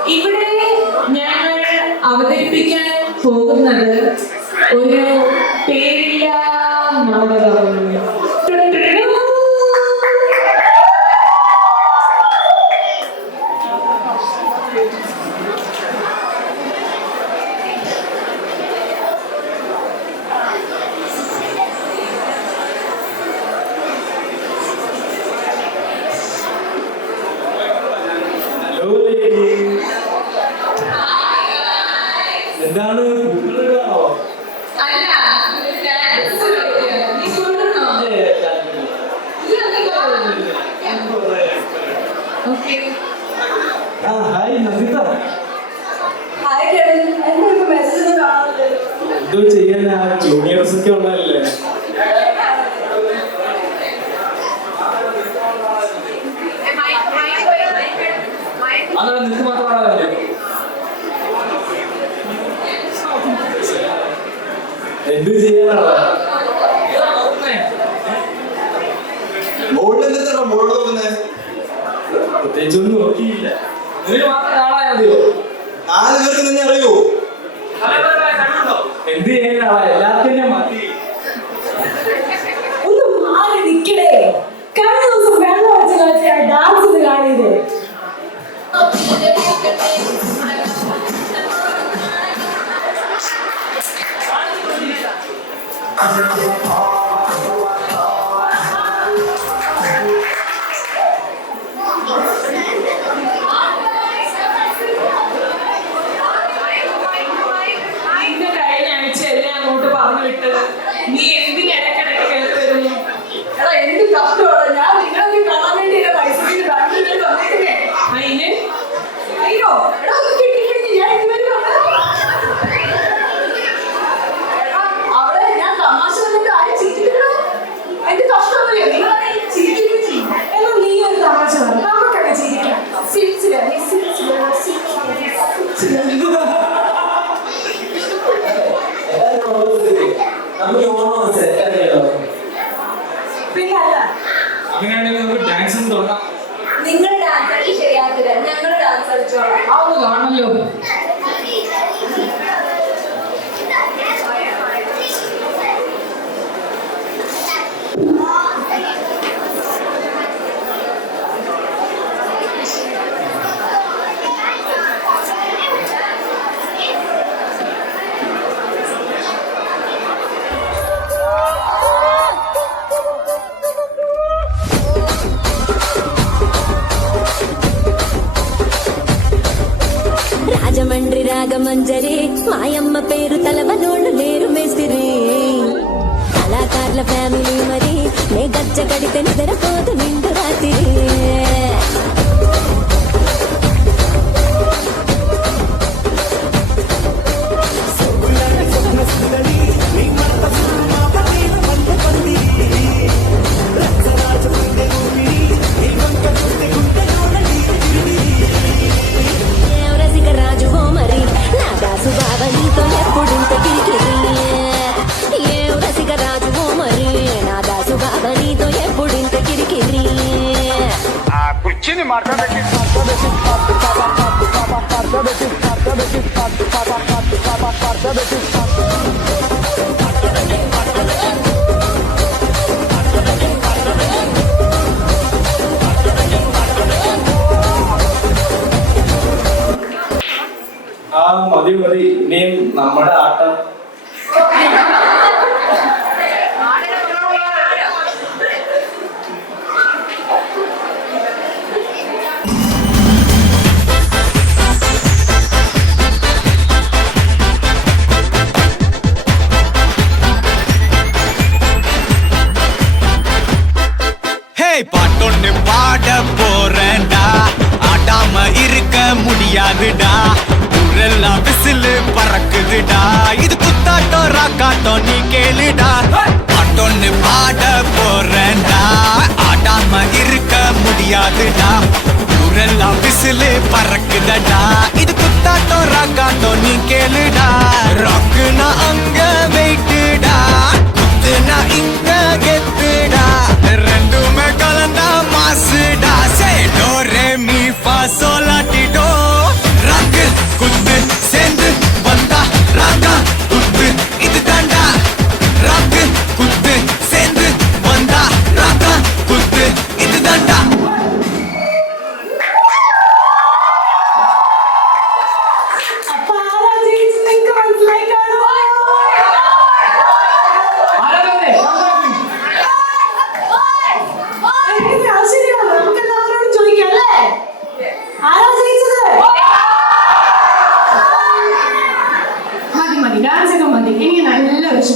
ഇവിടെ ഞങ്ങൾ അവതരിപ്പിക്കാൻ പോകുന്നത് ഒരു പേരില്ല നാടകം. എന്താണ് അല്ല, dance കളിക്കുക. നീ കൊള്ളണോ? Okay. Hi Nanditha Hi, Kevin. എന്താ ഇപ്പൊ message ഒന്നും കാണാനില്ലല്ലോ? എന്തോ ചെയ്യാനാ ജൂനിയേഴ്സ് ഒക്കെ ഉള്ളതല്ലേ അതാണ് നിനക്ക് മാത്രമാണ് എന്ത് ചെയ്യാനാണ് പ്രത്യേകിച്ചൊന്നും നോക്കിയില്ല നിനക്ക് മാത്രം ആളായാ മതിയോ 4 പേർക്ക് തന്നെ അറിയോ? എന്ത് ചെയ്യാനാളാ എല്ലാത്തിനും മതി ഒന്ന് മാറി നിക്കടേ. കഴിഞ്ഞ ദിവസം വെള്ളം അടിച്ച് കളിച്ച ഡാൻസ് കാണിയത്. കഴിഞ്ഞ ആഴ്ച എല്ലാം അങ്ങോട്ട് പറഞ്ഞു വിട്ടത് നീ എന്തിനിടക്കിടക്ക് കേട്ട് വരുന്നു? എടാ എന്ത് കഷ്ടമാണ്. ഞാൻ നിങ്ങളൊക്കെ കാണാൻ വേണ്ടി പൈസ തന്നേക്കുന്നേ. അതിന് അയ്യോ എടാ ഒന്ന് കിട്ടിക്കഴിഞ്ഞ് ഞാൻ ഇതുവരെ അവിടെ ഞാൻ തമാശ വന്നിട്ട് ആരും ചിരിക്കണോ? എന്ത് കഷ്ടമല്ലേ നിങ്ങളെ ചിരിക്കുകയും ചെയ്യും. എന്നാൽ നീ ഒരു തമാശ പറഞ്ഞു നമുക്കങ്ങനെ ചിരിക്കാം. സിരിച്ചില്ല നീ സിരിച്ചില്ല പിന്നല്ല അങ്ങനെയാണെങ്കിൽ നമുക്ക് ഡാൻസ് തുടങ്ങാം നിങ്ങൾ ഡാൻസ് കളി ശരിയാക്കില്ല ഞങ്ങൾ ഡാൻസ് കളിച്ചോളാം. അതൊന്ന് കാണണല്ലോ రాజమండ్రి రాగమంజరి మాయమ్మ పేరు తలవనోళ్ళు లేరు మేస్తిరి కళాకారుల ఫ్యామిలీ మరి నే గజ్జ కడితే నిద్రపోదు నిండు రాత్రి ആ മതി മതി ഇനിയും നമ്മുടെ ആട്ടം பாட்டொன்னு பாட போறேன்டா ஆடாம இருக்க முடியாதுடா ஊரெல்லாம் விசிலு பறக்குதுடா இது குத்தாட்டம் ராக்காட்டம் நீ கேளுடா பாட்டொன்னு பாட போறேன்டா ஆடாம இருக்க முடியாதுடா ஊரெல்லாம் விசிலு பறக்குதடா இது குத்தாட்டம் ராக்காட்டம் நீ கேளுடா ராக்குனா அங்க வெயிட்டுடா குத்துனா இங்க கெத்துடா ரெண்டுமே கலந்தா மாசுடா சே டோ ரே மீ ஃபா சோலா டி டோ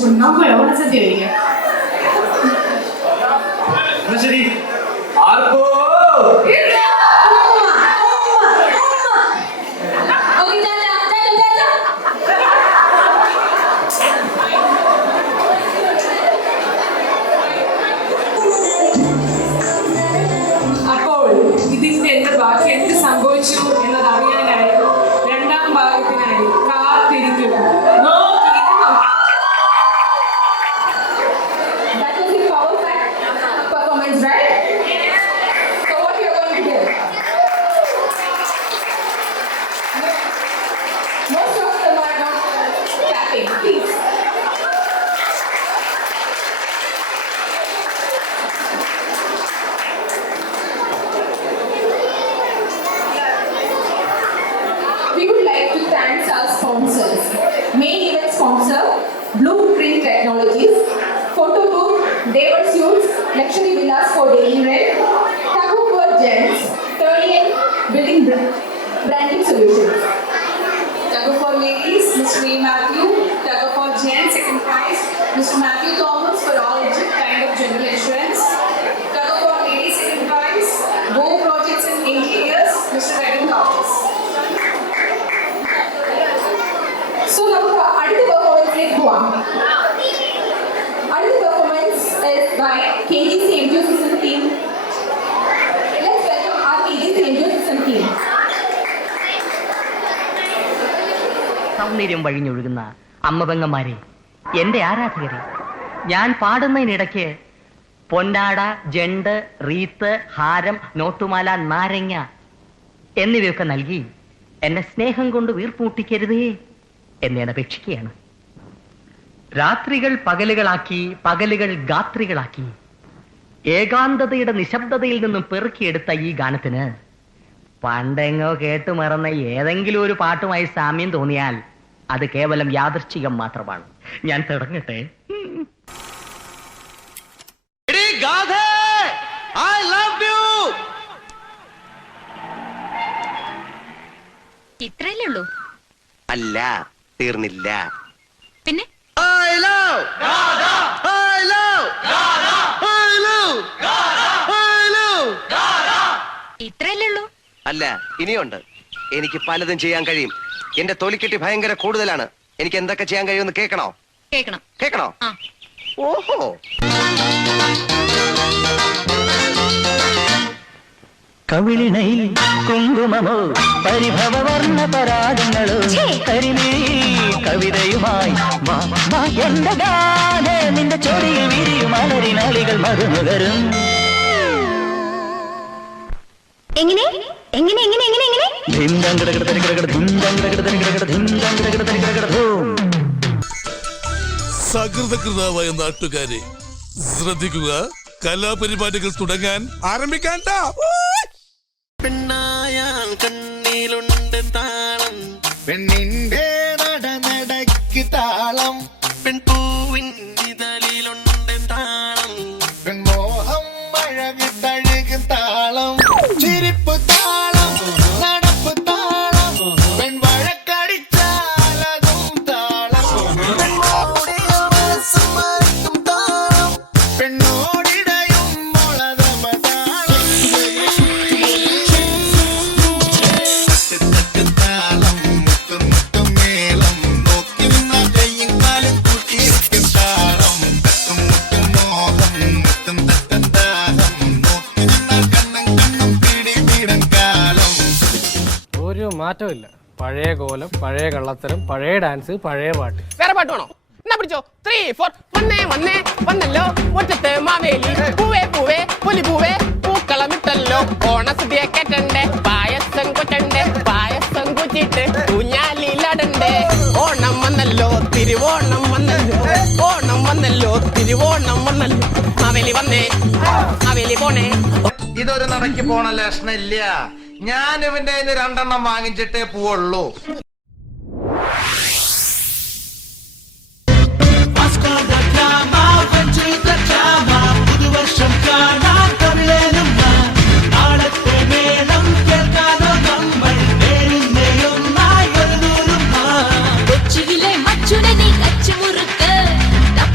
ഇഷ്ടപ്പെടും. നമുക്ക് ഓണസദ്യ കഴിക്കാം. ശരി ആർക്കോ അപ്പോൾ ഇതിന്റെ ബാക്കി എന്ത് സംഭവിച്ചു എന്നത് അറിയാനായി രണ്ടാം ഭാഗത്തിനായി കാത്തിരിക്കും. That was a powerful performance, right? So what you are going to do? Most of them are not clapping, please. We would like to thank our sponsors. Main event sponsor, Blueprint Technologies, Photo Booth, David Suits, Luxury Villas for daily rent, Taco for Gents, 38 Building Branding Solutions. Taco for ladies, Mr. A. Matthew. Taco for gents, second prize, Mr. Matthew Thomas for all kind of general insurance. Taco for ladies, second prize, Go Projects and Interiors, Mr. Regan Thomas. So നമുക്ക് അടുത്ത പെർഫോമൻസിലേക്ക് പോവാം. അടുത്ത performance is by KGC Angel System team. Let's welcome our KGC Angel System team. സൗന്ദര്യം വഴിഞ്ഞൊഴുകുന്ന അമ്മപെങ്ങന്മാരെ, എൻ്റെ ആരാധകരെ, ഞാൻ പാടുന്നതിനിടയ്ക്ക് പൊന്നാട, ജണ്ട്, wreath, ഹാരം, നോട്ടുമാല, നാരങ്ങ എന്നിവയൊക്കെ നൽകി എന്നെ സ്നേഹം കൊണ്ട് വീർപ്പൂട്ടിക്കരുതേ എന്ന് ഞാൻ അപേക്ഷിക്കുകയാണ്. രാത്രികൾ പകലുകളാക്കി, പകലുകൾ ഗാത്രികളാക്കി, ഏകാന്തതയുടെ നിശബ്ദതയിൽ നിന്നും പെറുക്കിയെടുത്ത ഈ ഗാനത്തിന് പണ്ടെങ്ങോ കേട്ടു മറന്ന ഏതെങ്കിലും ഒരു പാട്ടുമായി സാമ്യം തോന്നിയാൽ അത് കേവലം യാദൃശ്ചികം മാത്രമാണ്. ഞാൻ തുടങ്ങട്ടെ. ഇത്രയല്ലേ ഉള്ളൂ? അല്ല, തീർന്നില്ല. പിന്നെ ഇത്രയല്ലേ ഉള്ളൂ? അല്ല, ഇനിയുണ്ട്. എനിക്ക് പലതും ചെയ്യാൻ കഴിയും. എന്റെ തൊലിക്കെട്ടി ഭയങ്കര കൂടുതലാണ്. എനിക്ക് എന്തൊക്കെ ചെയ്യാൻ കഴിയുമെന്ന് കേൾക്കണോ? കേൾക്കണം. കേൾക്കണോ? ആ. ഓഹോ. കവിളിണയിൽ കുങ്കുമമോ പരിഭവവർണ്ണ പരാഗങ്ങളോ കരിമീ കവിതയുമായി എന്റെ ഗാനെ നിന്റെ ചൊടിയിൽ വിരിയും അലരിനാളികൾ മറുനുകരും. എങ്ങനെ എങ്ങനെ എങ്ങനെ എങ്ങനെ എങ്ങനെ സകൃതകൃതാവായ നാട്ടുകാരെ ശ്രദ്ധിക്കുക, കലാപരിപാടികൾ തുടങ്ങാൻ ആരംഭിക്കാൻ. പെണ്ണായാൽ കണ്ണിലുണ്ട് താളം, പെണ്ണിന്റെ നടനടക്ക് താളം, പെൺപൂവിൻ ഇതളിലുണ്ട് താളം, പെൺമോഹം അഴക് തഴുക് താളം, ചിരിപ്പ് താളം, നടപ്പ് താളം, പെൺവഴക്കടിച്ചാലതും താളം, പെണ്ണോടിയ മനസ്സ് മറക്കും താളം, പെണ്ണോടിടയും മുളതമ താളം, താളം, മുത്തും മുത്തും മേളം, നോക്കി നിന്ന കയ്യും കാലും കൂട്ടിയിരിക്കും താളം, തട്ടും മുട്ടും മോഹം, മുത്തും തട്ടും ദാഹം, നോക്കി നിന്ന കണ്ണും കണ്ണും പിടി വീടൻ കാലം. ഒരു മാറ്റവും ഇല്ല. പഴയ കോലം, പഴയ കള്ളത്തരം, പഴയ ഡാൻസ്, പഴയ പാട്ട്. വേറെ പാട്ട് വേണോ? എന്നാ പിടിച്ചോ. 3, 4. വന്നേ വന്നേ വന്നല്ലോ മുറ്റത്ത് മാവേലി, പൂവേ പൂവേ പുലി പൂവേ പൂക്കളമിട്ടല്ലോ, ഓണസദ്യ കേട്ടണ്ടേ, പായസം കൊറ്റണ്ടേ, പായസം കുച്ചിട്ട് ഊഞ്ഞാലിലടണ്ടേ, ഓണം വന്നല്ലോ തിരുവോണം വന്നല്ലോ, ഓണം വന്നല്ലോ തിരുവോണം വന്നല്ലോ, മാവേലി വന്നേ മാവേലി പോണേ. ഇതൊരു നടക്ക് പോണ ലക്ഷണില്ല. ഞാൻ ഇവന്റെ 2 വാങ്ങിച്ചിട്ടേ പോവുള്ളൂ. കൊച്ചിയിലെ മച്ചുടനെ കച്ചുമുറുക്ക്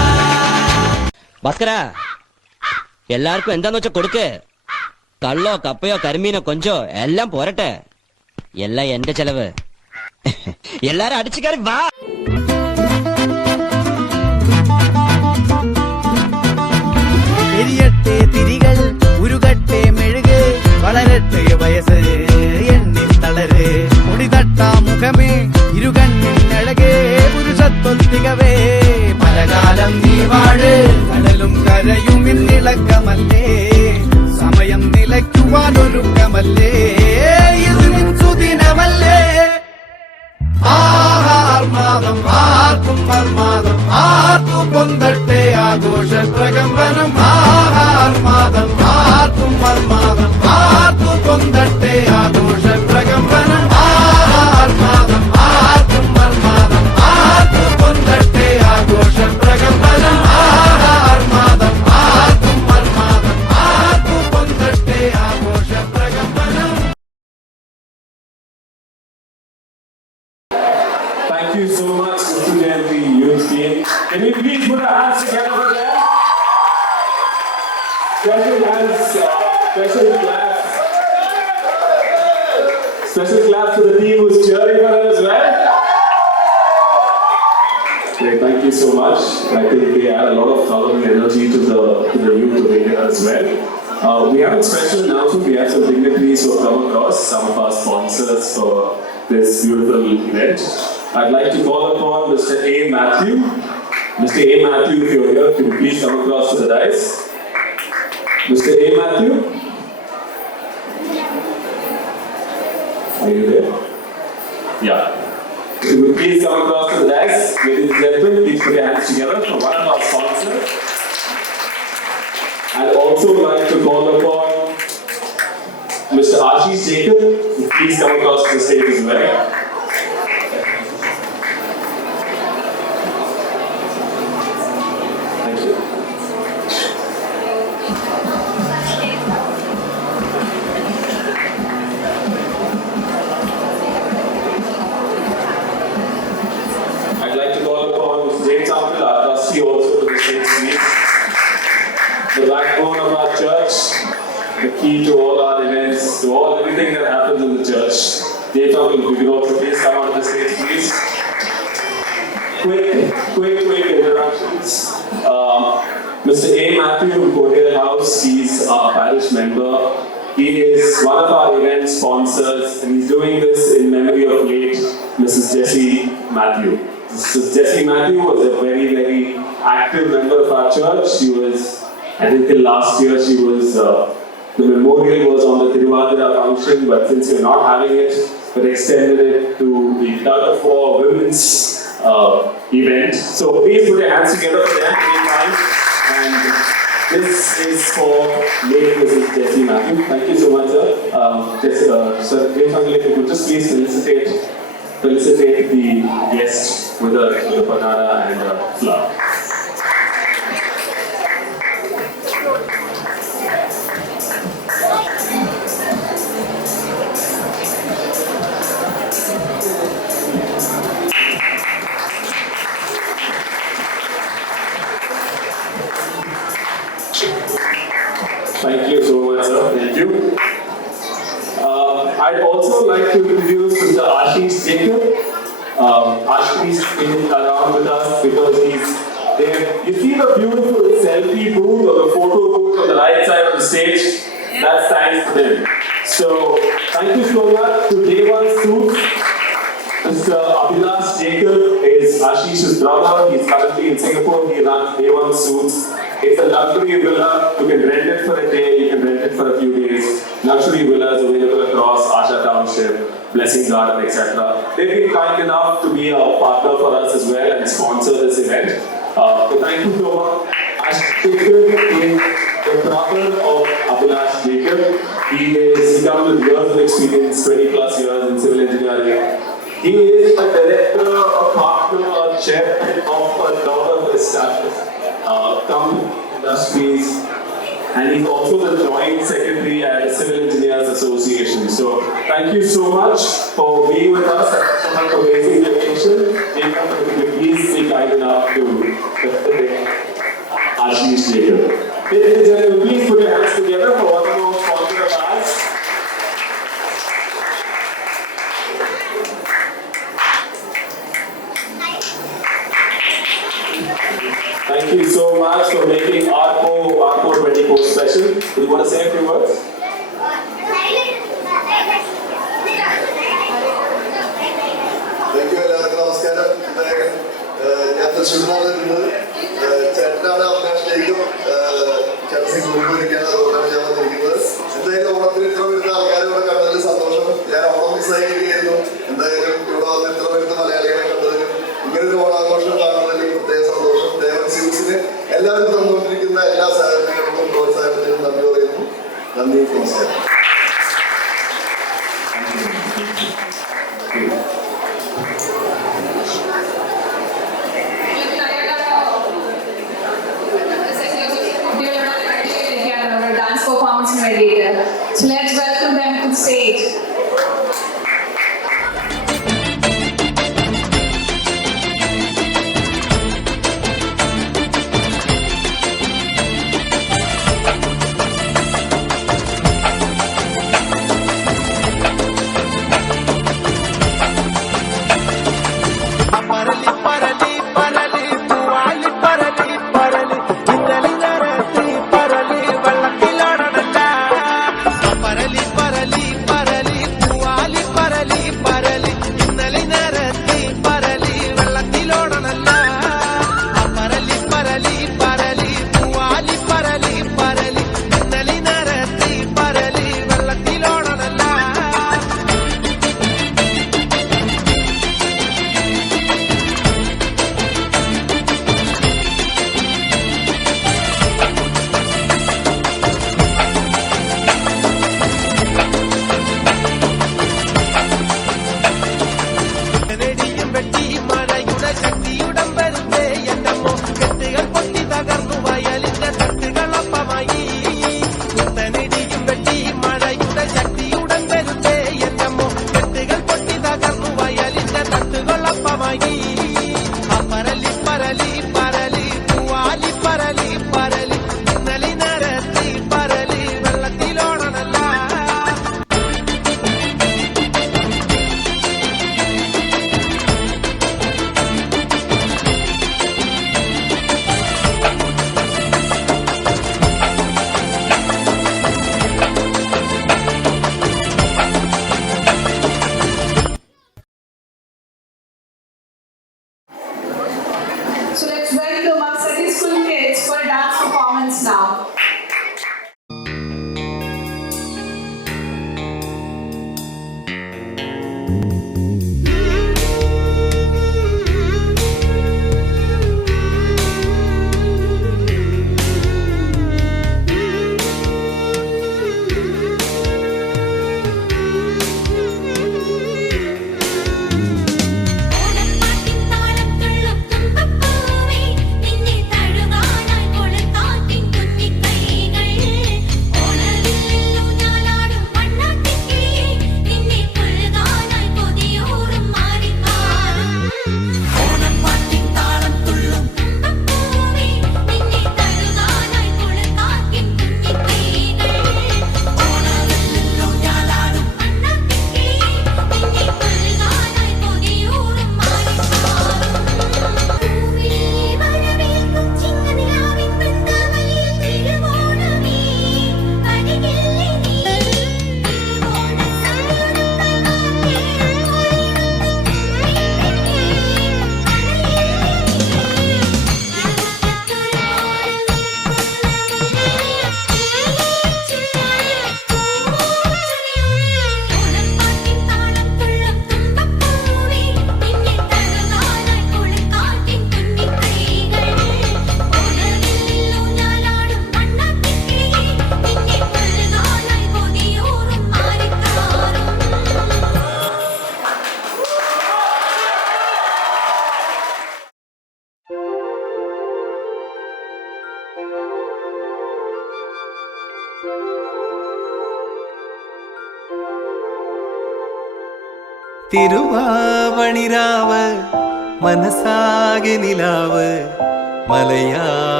ഭാസ്കര, എല്ലാവർക്കും എന്താന്ന് വെച്ചാ കൊടുക്ക്. കള്ളോ കപ്പയോ കരിമീനോ കൊഞ്ചോ എല്ലാം പോരട്ടെ. എല്ലാം എന്റെ ചെലവ്. എല്ലാരും അടിച്ചു കയറി വാ. എരിയട്ടെ തിരികൾ, ഉരുകട്ടെ മെഴുക്, വളരട്ടെ വയസ്സ് എണ്ണിൽ തളര്, മുടിതട്ടാ മുഖമേ ഇരുകണ്ണിനഴകേ, പുരുഷത്വത്തികവേ പലകാലം നീ വാഴ്. കടലും കരയും ഇന്നിളക്കമല്ലേ, സമയം നിലയ്ക്കുവാനൊരുക്കമല്ലേ, ഇത് നിൻ സുദിനമല്ലേ. ആർമാദം ആർക്കും മർമാദം, ആർക്കും പൊന്തട്ടെ ആഘോഷ പ്രകമ്പനം. ആർമാദം ആർക്കും മർമാദം, ആർക്കും പൊന്തട്ടെ ആഘോഷ പ്രകമ്പനം. ആർമാദം ആർക്കും മർമാദം, ആർക്കും പൊന്തട്ടെ ആഘോഷ പ്രകമ്പനം. ആർമാദം ആർക്കും മർമാദം, ആർക്കും പൊന്തട്ടെ ആഘോഷ പ്രകമ്പനം. Thank you so much, Mr. Jayanti, youth team. Can we please put our hands together for them? Special claps to the team who's cheering for them as well. Great, thank you so much. I think they add a lot of color and energy to the youth over here as well. We have a special announcement. We have some dignitaries who have come across, some of our sponsors for this beautiful event. I'd like to call upon Mr. A. Matthew. Mr. A. Matthew, if you're here, can you please come across to the dais? Mr. A. Matthew? Are you there? Yeah. If you would please come across to the dais. Ladies and gentlemen, please put your hands together for one of our sponsors. I'd also like to call upon Mr. Ashish Jacob. Please come across to the stage as well. The backbone of our church, the key to all our events, to everything that happens in the church. Dave Uncle, if you could also please come onto the stage, please. Quick introductions. Mr. A. Matthew from Cordell House, he's our parish member. He is one of our event sponsors, and he's doing this in memory of late Mrs. Jessie Matthew. Mrs. Jessie Matthew was a very active member of our church. She was, I think till last year, she was, the memorial was on the Tiruvadira function, but since we're not having it, we extended it to the Tug of War Women's event. So please put your hands together for them. And this is for late Mrs. Jessie Matthew. Thank you so much, sir. Sir, if you could just please felicitate the guests with a banana and a flower. Thank you so much, sir. Thank you. I'd also like to introduce Mr. Ashish Jacob. Ashish is around with us because he's there. You see the beautiful selfie booth or the photo booth on the right side of the stage? That's thanks to them. So, thank you so much to Day One Suits. Mr. Abhilash Jacob is Ashish's brother. He's currently in Singapore. He runs Day One Suits. It's a luxury villa. You can rent it for a day, you can rent it for a few days. Luxury villas available across Asha Township, Blessing Garden, etc. They've been kind enough to be a partner for us as well and sponsor this event. So thank you so much. Ashish Jacob is the brother of Abhilash Jacob. He comes with years of experience, 20 plus years in civil engineering. He is a director, a partner, a chairman of a lot of established industries, and he's also the joint secretary at the Civil Engineers Association. So thank you so much for being with us at such an amazing location. Please be kind enough to Ashish സ്റ്റേജിലേക്ക്. Ladies and gentlemen, please put your hands together for one more sponsor of ours. Thank you so much for making Arco 24 special. Do you want to say a few words? Thank you, എല്ലാവർക്കും നമസ്കാരം. ഞാൻ തൃശ്ശൂരിനാണ് വരുന്നത്. ചേട്ടനാണ് അഭിലാഷിലേക്കും ചേട്ടൻ കൊണ്ടുവരികയാണ്, അതുകൊണ്ടാണ് ഞാൻ വന്നിരിക്കുന്നത്. എന്തായാലും ഓണത്തിന് ഇത്ര വരുന്ന ആൾക്കാരെ ഇവിടെ കണ്ടതിൽ സന്തോഷം. ഞാൻ ഓണം മിസ്സായിരിക്കുകയായിരുന്നു. എന്തായാലും ഇവിടെ വന്ന് ഇത്ര വരുന്ന മലയാളികളെ കണ്ടതിലും ഇങ്ങനൊരു ഓണാഘോഷം കാണുന്നതിലും പ്രത്യേക സന്തോഷം. ദേവൻ സിൽസിന് എല്ലാവരും തന്നുകൊണ്ടിരിക്കുന്ന എല്ലാ സഹകരണങ്ങൾക്കും പ്രോത്സാഹനത്തിനും നന്ദി പറയുന്നു. നന്ദി, നമസ്കാരം. Dance performance mediator. So let's welcome them to the stage. So let's welcome our secondary school kids for a dance performance now. തിരുവാവണിരാവ് മനസാകെ നിലാവ് മലയാള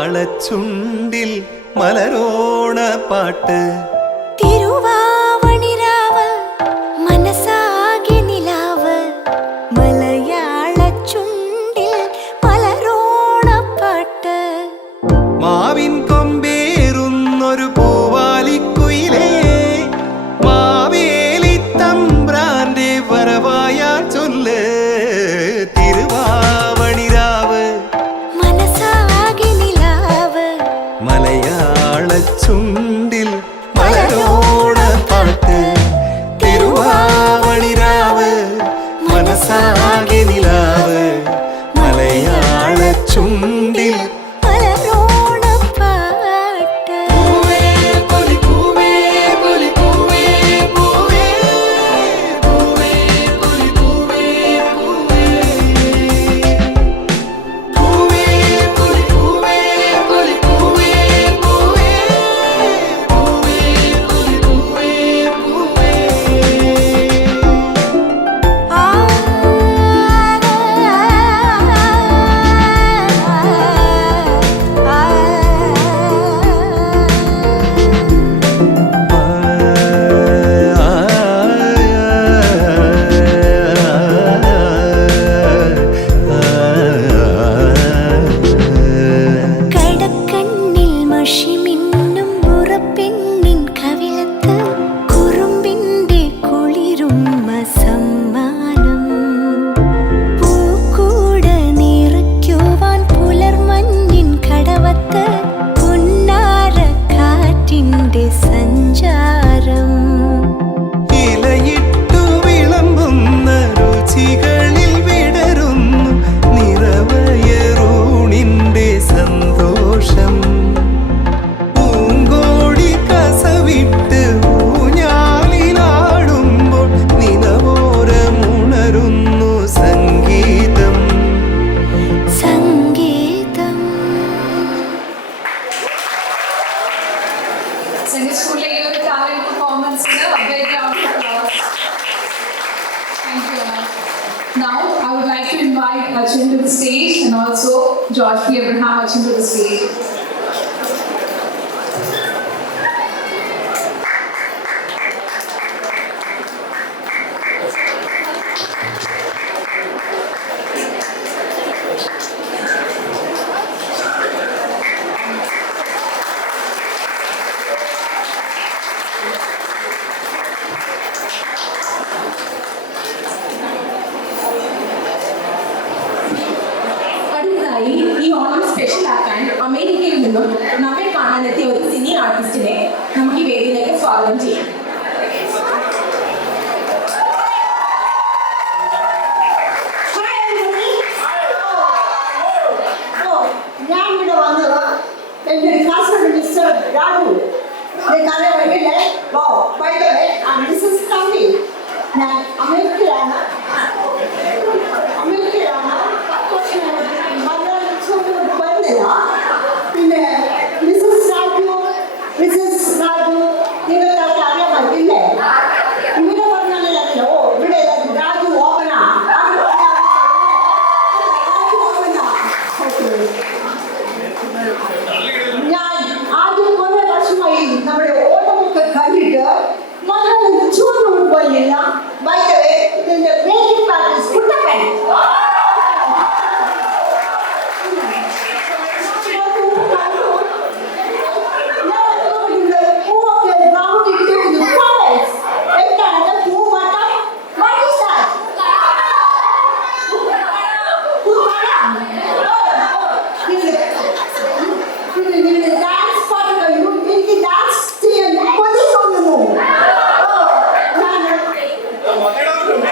മലയാളച്ചുണ്ടിൽ മലരോണ പാട്ട് തിരുവാവണിരാവ് മനസാകെ നിലാവ് മലയാളച്ചുണ്ടിൽ മലരോണപ്പാട്ട് മാവിൻ കൊമ്പേറുന്നൊരു പൂവാലിക്കുയിലേ മാവേലി തമ്പ്രാന്റെ വരവായാ ചൊല്ല് തിരുവാവണിരാവ് മനസാകെ നിലാവ് മലയാളച്ചുണ്ടിൽ മലരോണ പാട്ട് തിരുവാവണിരാവ് മനസാകെ നിലാവ് മലയാളച്ചുണ്ടിൽ Now, I would like to invite Achin to the stage and also George P. Abraham Achin to the stage. ഈ ഓണം സ്പെഷ്യൽ ആക്കാൻ അമേരിക്കയിൽ നിന്നും നമ്മെ കാണാനെത്തിയ ഒരു സിനി ആർട്ടിസ്റ്റിനെ നമുക്ക് ഈ വേദിയിലേക്ക് സ്വാഗതം ചെയ്യാം. ഞാൻ ഇവിടെ വന്നത് എൻ്റെ കാസർഗോഡ് മിസ്റ്റർ രാഘു കാരണം വേണ്ടിയില്ലേ ഓ വൈകേ മിസ്സസ് കമ്പി ഞാൻ അമേരിക്കയിലാണ് പിന്നെ മിസ്സസ് രാജു നിങ്ങൾക്ക് അറിയാൻ പറ്റില്ലേ ഇവിടെ പറഞ്ഞാലോ ഇവിടെ രാജു ഓപ്പനാ ഞാൻ ആദ്യം കുറെ വർഷമായി നമ്മുടെ ഓണമൊക്കെ കണ്ടിട്ട് മക്കളെ ചൂട് പോയില്ല വൈകവേ ഇതിന്റെ മേക്കിംഗ് പ്രാക്ടീസ് കുട്ടപ്പൻ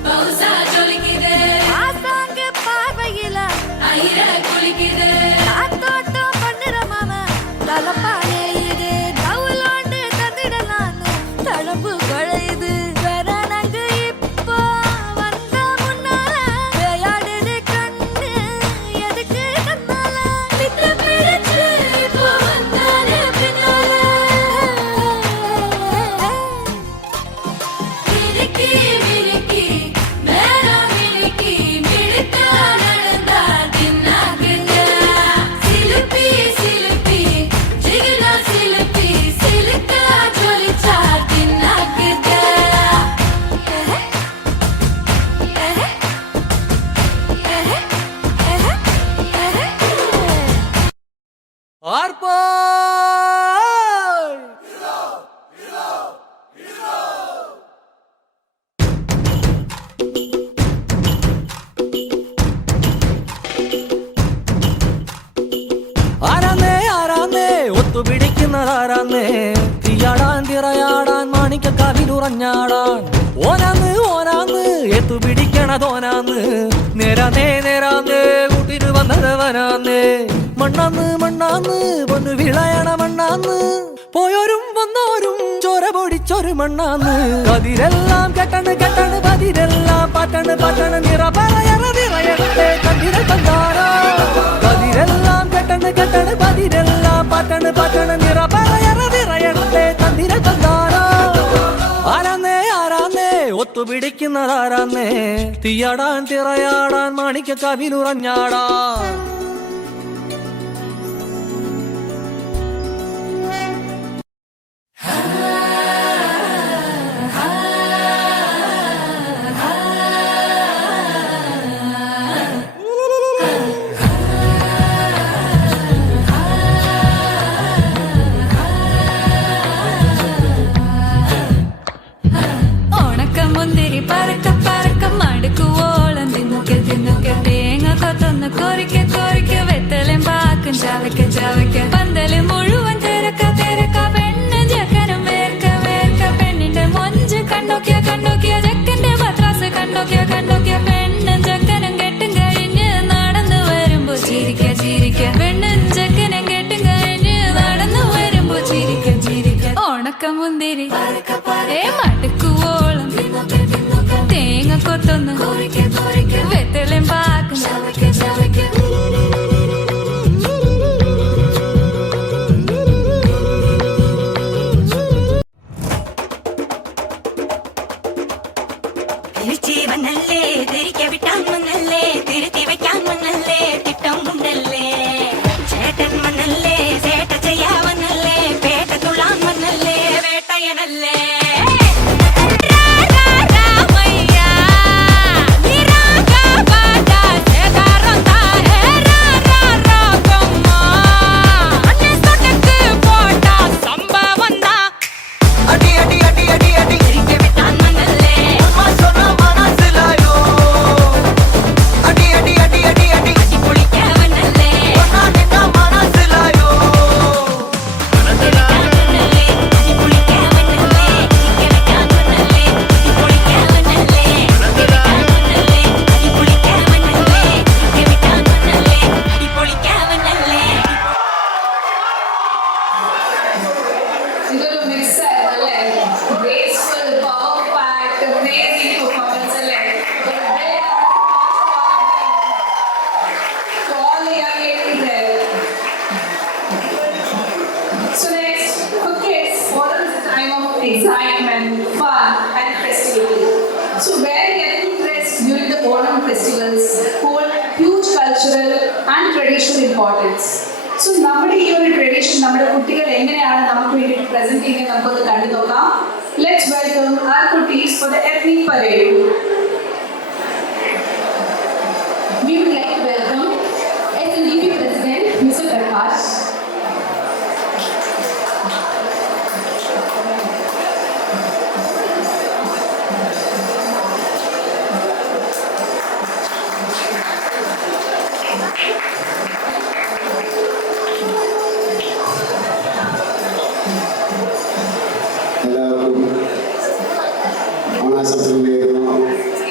பவுசா ஜொலிக்குது ஆசாங்க பார்வையில ஐர குளிக்குது காத்தோட்டம் பண்ணுற மாமா தலப்பானே இது கவுலோண்டு தந்திடலான்னு தழம்பு குழையுது வரணங்கு இப்போ வந்த முன்னால விளையாடுது கண்ணு எதுக்கு கண்ணால விட்டு பிடிச்சு இப்போ வந்தானே பின்னால மினுக்கி மினுக்கி மேலா மினுக்கி மிடுக்கா நடந்தா தின்னாக்குங்க சிலுப்பி சிலுப்பி ஜிகினா சிலுப்பி சிலுக்கா ஜொலிச்சா தின்னாக்குங்க ആരാന്നേ ആരാന്നേ ഒത്തുപിടിക്കുന്നതാരാന്നേ തീയാടാൻ തിറയാടാൻ മാണിക്കക്കാവിലുറഞ്ഞാടാൻ ഓനാന്ന് ഓനാന്ന് എത്തുപിടിക്കണതോനാന്ന് നേരാന്നേ നേരാന്നേ കൂട്ടിന് വന്നതവനാന്നേ മണ്ണാന്ന് മണ്ണാന്ന് വന്ന് വിളയണ മണ്ണാന്ന് പോയോരും വന്നോരും ചോര പൊടിച്ചൊരു മണ്ണാന്ന് പതിരെല്ലാം കെട്ടണ് കെട്ടണ് പതിരെല്ലാം പാട്ടണ് പാട്ടണ് നിറ പറയണ നിറയട്ടെ കണ്ടിര കണ്ടാരോ പതിരെല്ലാം കെട്ടണ് കെട്ടണ് പതിരെല്ലാം പാട്ടണ് പാട്ടണ് നിറ പറയണ നിറയട്ടെ കണ്ടിര കണ്ടാരോ ആരാന്നേ ആരാന്നേ ഒത്തുപിടിക്കുന്നതാരാന്നേ തീയാടാൻ തിറയാടാൻ മാണിക്കക്കാവിലുറഞ്ഞാടാൻ ഉണക്കമുന്തിരി പറക്ക പറക്ക മടുക്കുവോളം തിന്നുക്കെ തിന്നുക്കെ തേങ്ങ കൊത്തൊന്ന് കൊറിക്ക കൊറിക്ക വെത്തലും പാക്കും ചവയ്ക്ക ചവയ്ക്ക പന്തല് മുഴുവൻ തിരക്ക തിരക്ക പെണ്ണ് ജക്കനും വേർക്ക വേർക്ക പെണ്ണിന്റെ മൊഞ്ച് കണ്ടോക്കിയ കണ്ടോക്കിയ ജക്കന്റെ പത്രാസ് കണ്ടോക്കിയ കണ്ടോക്കിയ പെണ്ണും ജക്കനും കെട്ടും കഴിഞ്ഞ് നടന്നു വരുമ്പോ ചിരിക്ക ചിരിക്ക പെണ്ണും ജക്കനും കെട്ടും കഴിഞ്ഞ് നടന്നു വരുമ്പോ ചിരിക്ക ചിരിക്ക ഉണക്കമുന്തിരി മടുക്കുവോളം തേങ്ങ കൊത്തൊന്ന് വെത്തലും പാക്കും ചവയ്ക്ക ചവയ്ക്ക വന്നല്ലേ തിരികെ വിട്ടാൻ വന്നല്ലേ തിരുത്തി വെക്കാൻ വന്നല്ലേ തിട്ടം കൊണ്ടല്ലേ ചേട്ടൻ വന്നല്ലേ ചേട്ട ചെയ്യാ വന്നല്ലേ പേട്ട തുള്ളാൻ വന്നല്ലേ വേട്ടയനല്ലേ excitement, fun, and festivity. So, wearing ethnic dress during the Onam festivals hold huge cultural and traditional importance. So, നമ്മുടെ ഈ ഒരു ട്രഡീഷൻ നമ്മുടെ കുട്ടികൾ എങ്ങനെയാണ് നമുക്ക് വേണ്ടിയിട്ട് പ്രസന്റ് ചെയ്യുന്നത് നമുക്കൊന്ന് കണ്ടു നോക്കാം. Let's welcome our kutis for the ethnic parade. We would like to welcome SNDP President Mr. Prakash. എല്ലാവർക്കും ഓണാശംസകൾ നേരുന്നു.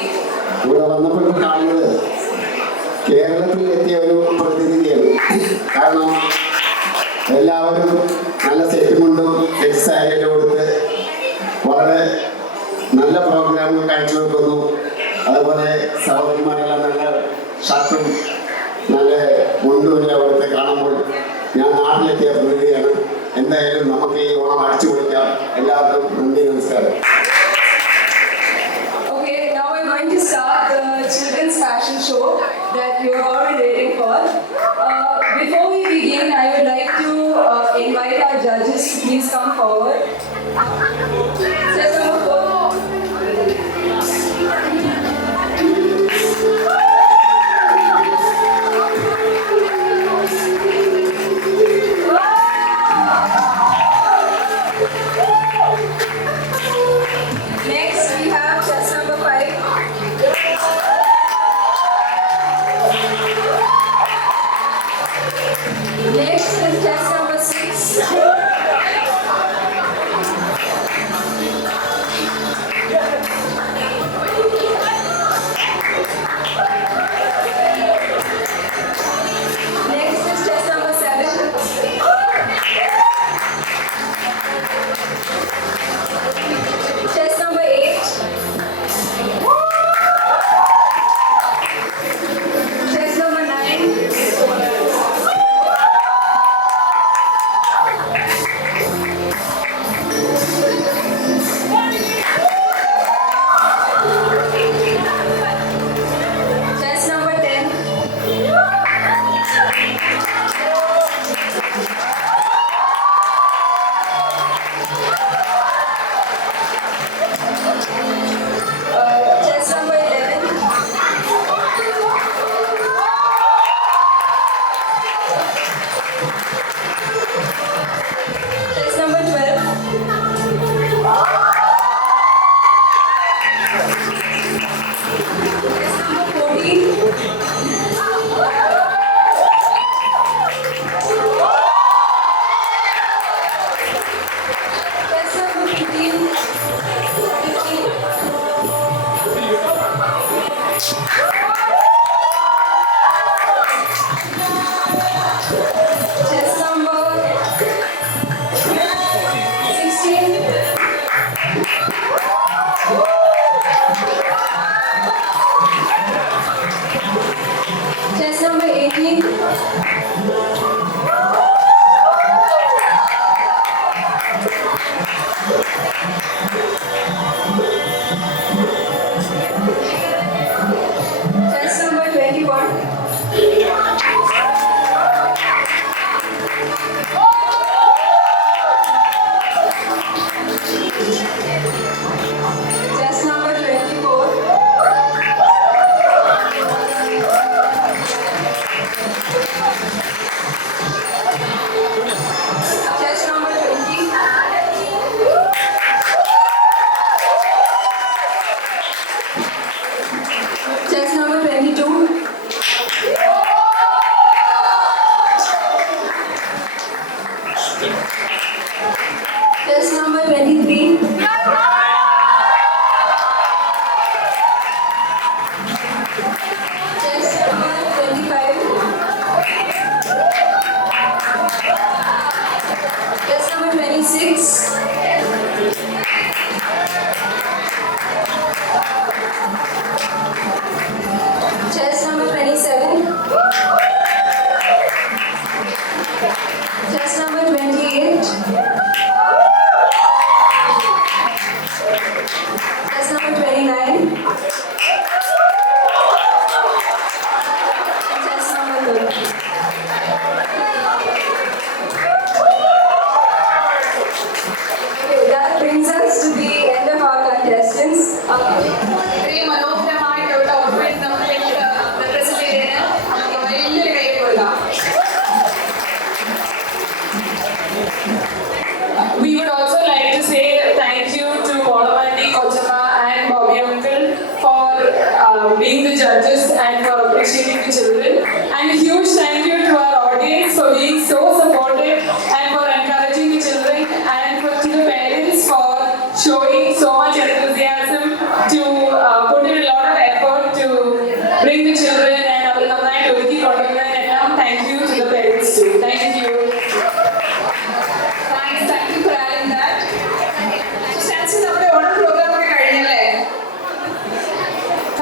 ആശംസകൾ തന്നു. അതുപോലെ സഹോദരിമാരെല്ലാം നല്ല ഷർട്ടും നല്ല മുണ്ടുമെല്ലാം അവിടുത്തെ കാണുമ്പോൾ ഞാൻ നാട്ടിലെത്തിയ പ്രകൃതിയാണ്. എന്തായാലും നമുക്ക് ഈ ഓണം അടിച്ചു പൊളിക്കാം. എല്ലാവർക്കും നന്ദി, നമസ്കാരം. Okay, now we're going to start the children's fashion show that you're all waiting for. Before we begin, I would like to invite our judges to please come forward. Just number 4. Next, we have chess number 5. Next is chess number 6. Next is chess number 7. Chess number 8. Chess number 9. Chess number 10. Chess number 11. Chess number 12. Chess number 14. Chess number 15. Chess number 16. Chess number 18. Chess number 21. Chess number 24. Chess number 20. Chess number 22. Chess number 23. Chess number 25. Chess number 26. Chess number 27. Chess number 28. Chess number 29. Chess number 30. Okay, that brings us to the end of our contestants. Very മനോഹരമായിട്ടുള്ള outfit നമ്മളിലേക്ക് represent ചെയ്തതിന് നമുക്ക് വലിയൊരു കൈ കൊടുക്കാം. We would also like to say thank you to Molamandi, Kochama and Bobby Uncle for being the judges and for appreciating the children. And a huge thank you to our audience for being so supportive and for encouraging the children, and to the parents for showing so much enthusiasm to put in a lot of effort to bring the children and അവർ നന്നായിട്ട് ഒരുക്കി കൊണ്ടുവരുന്നതിനെല്ലാം thank you to the parents too. Thank you. Thank you for adding that. So, നമ്മുടെ Onam programme ഒക്കെ കഴിഞ്ഞല്ലേ?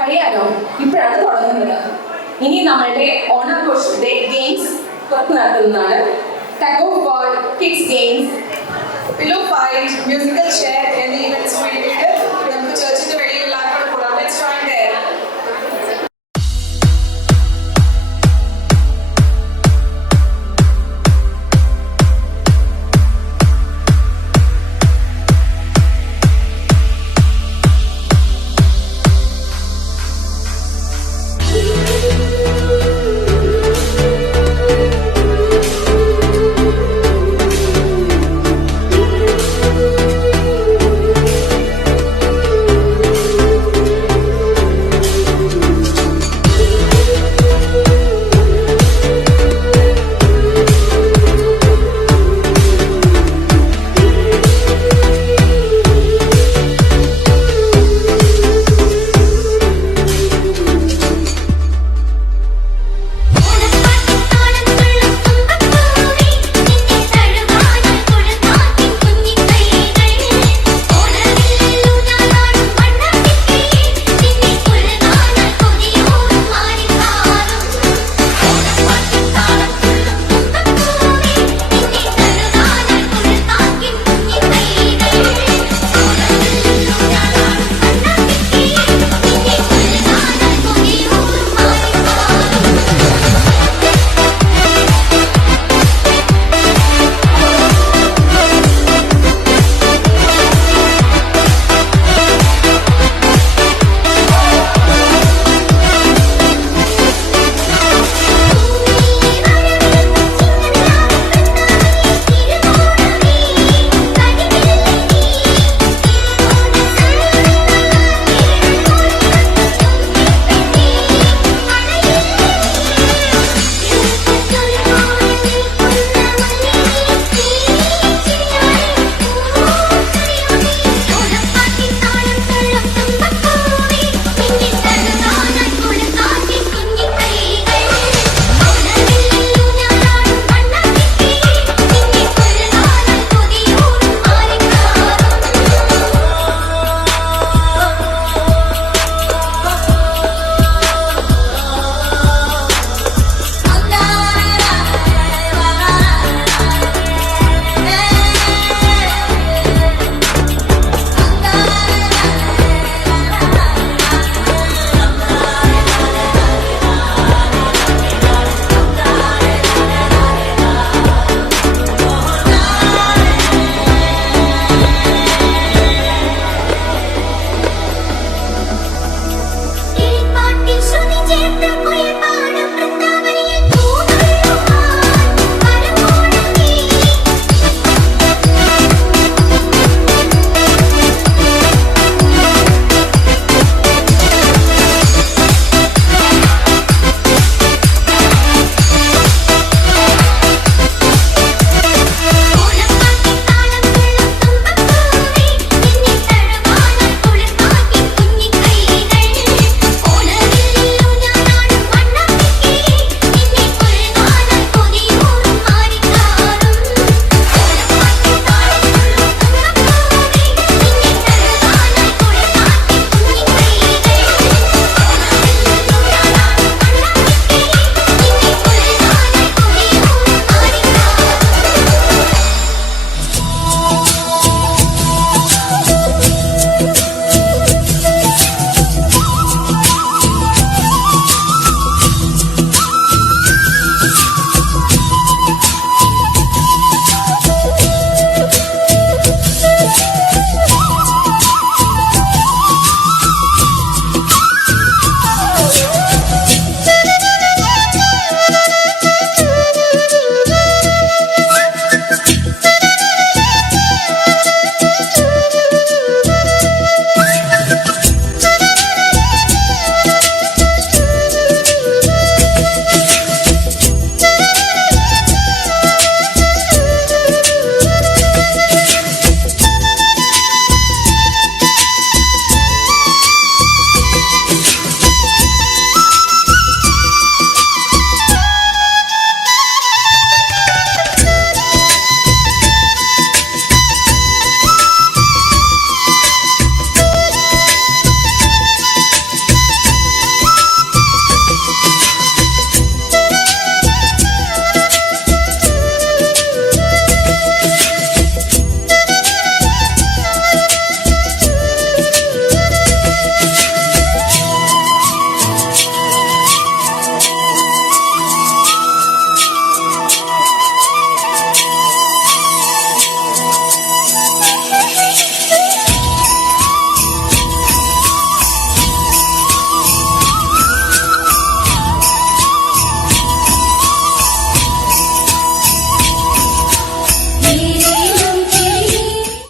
അറിയാലോ, ഇപ്പോഴാണ് തുടങ്ങുന്നത്. ഇനി നമ്മളുടെ ഓണാഘോഷത്തിന്റെ ഗെയിംസ് പുറത്തു നടത്തുന്നതാണ്. Tug of ball, kids games, Pillow fight, musical chair എന്നീ ഇവന്റ്സ് വേണ്ടിയിട്ട് നമുക്ക് ചർച്ചിൽ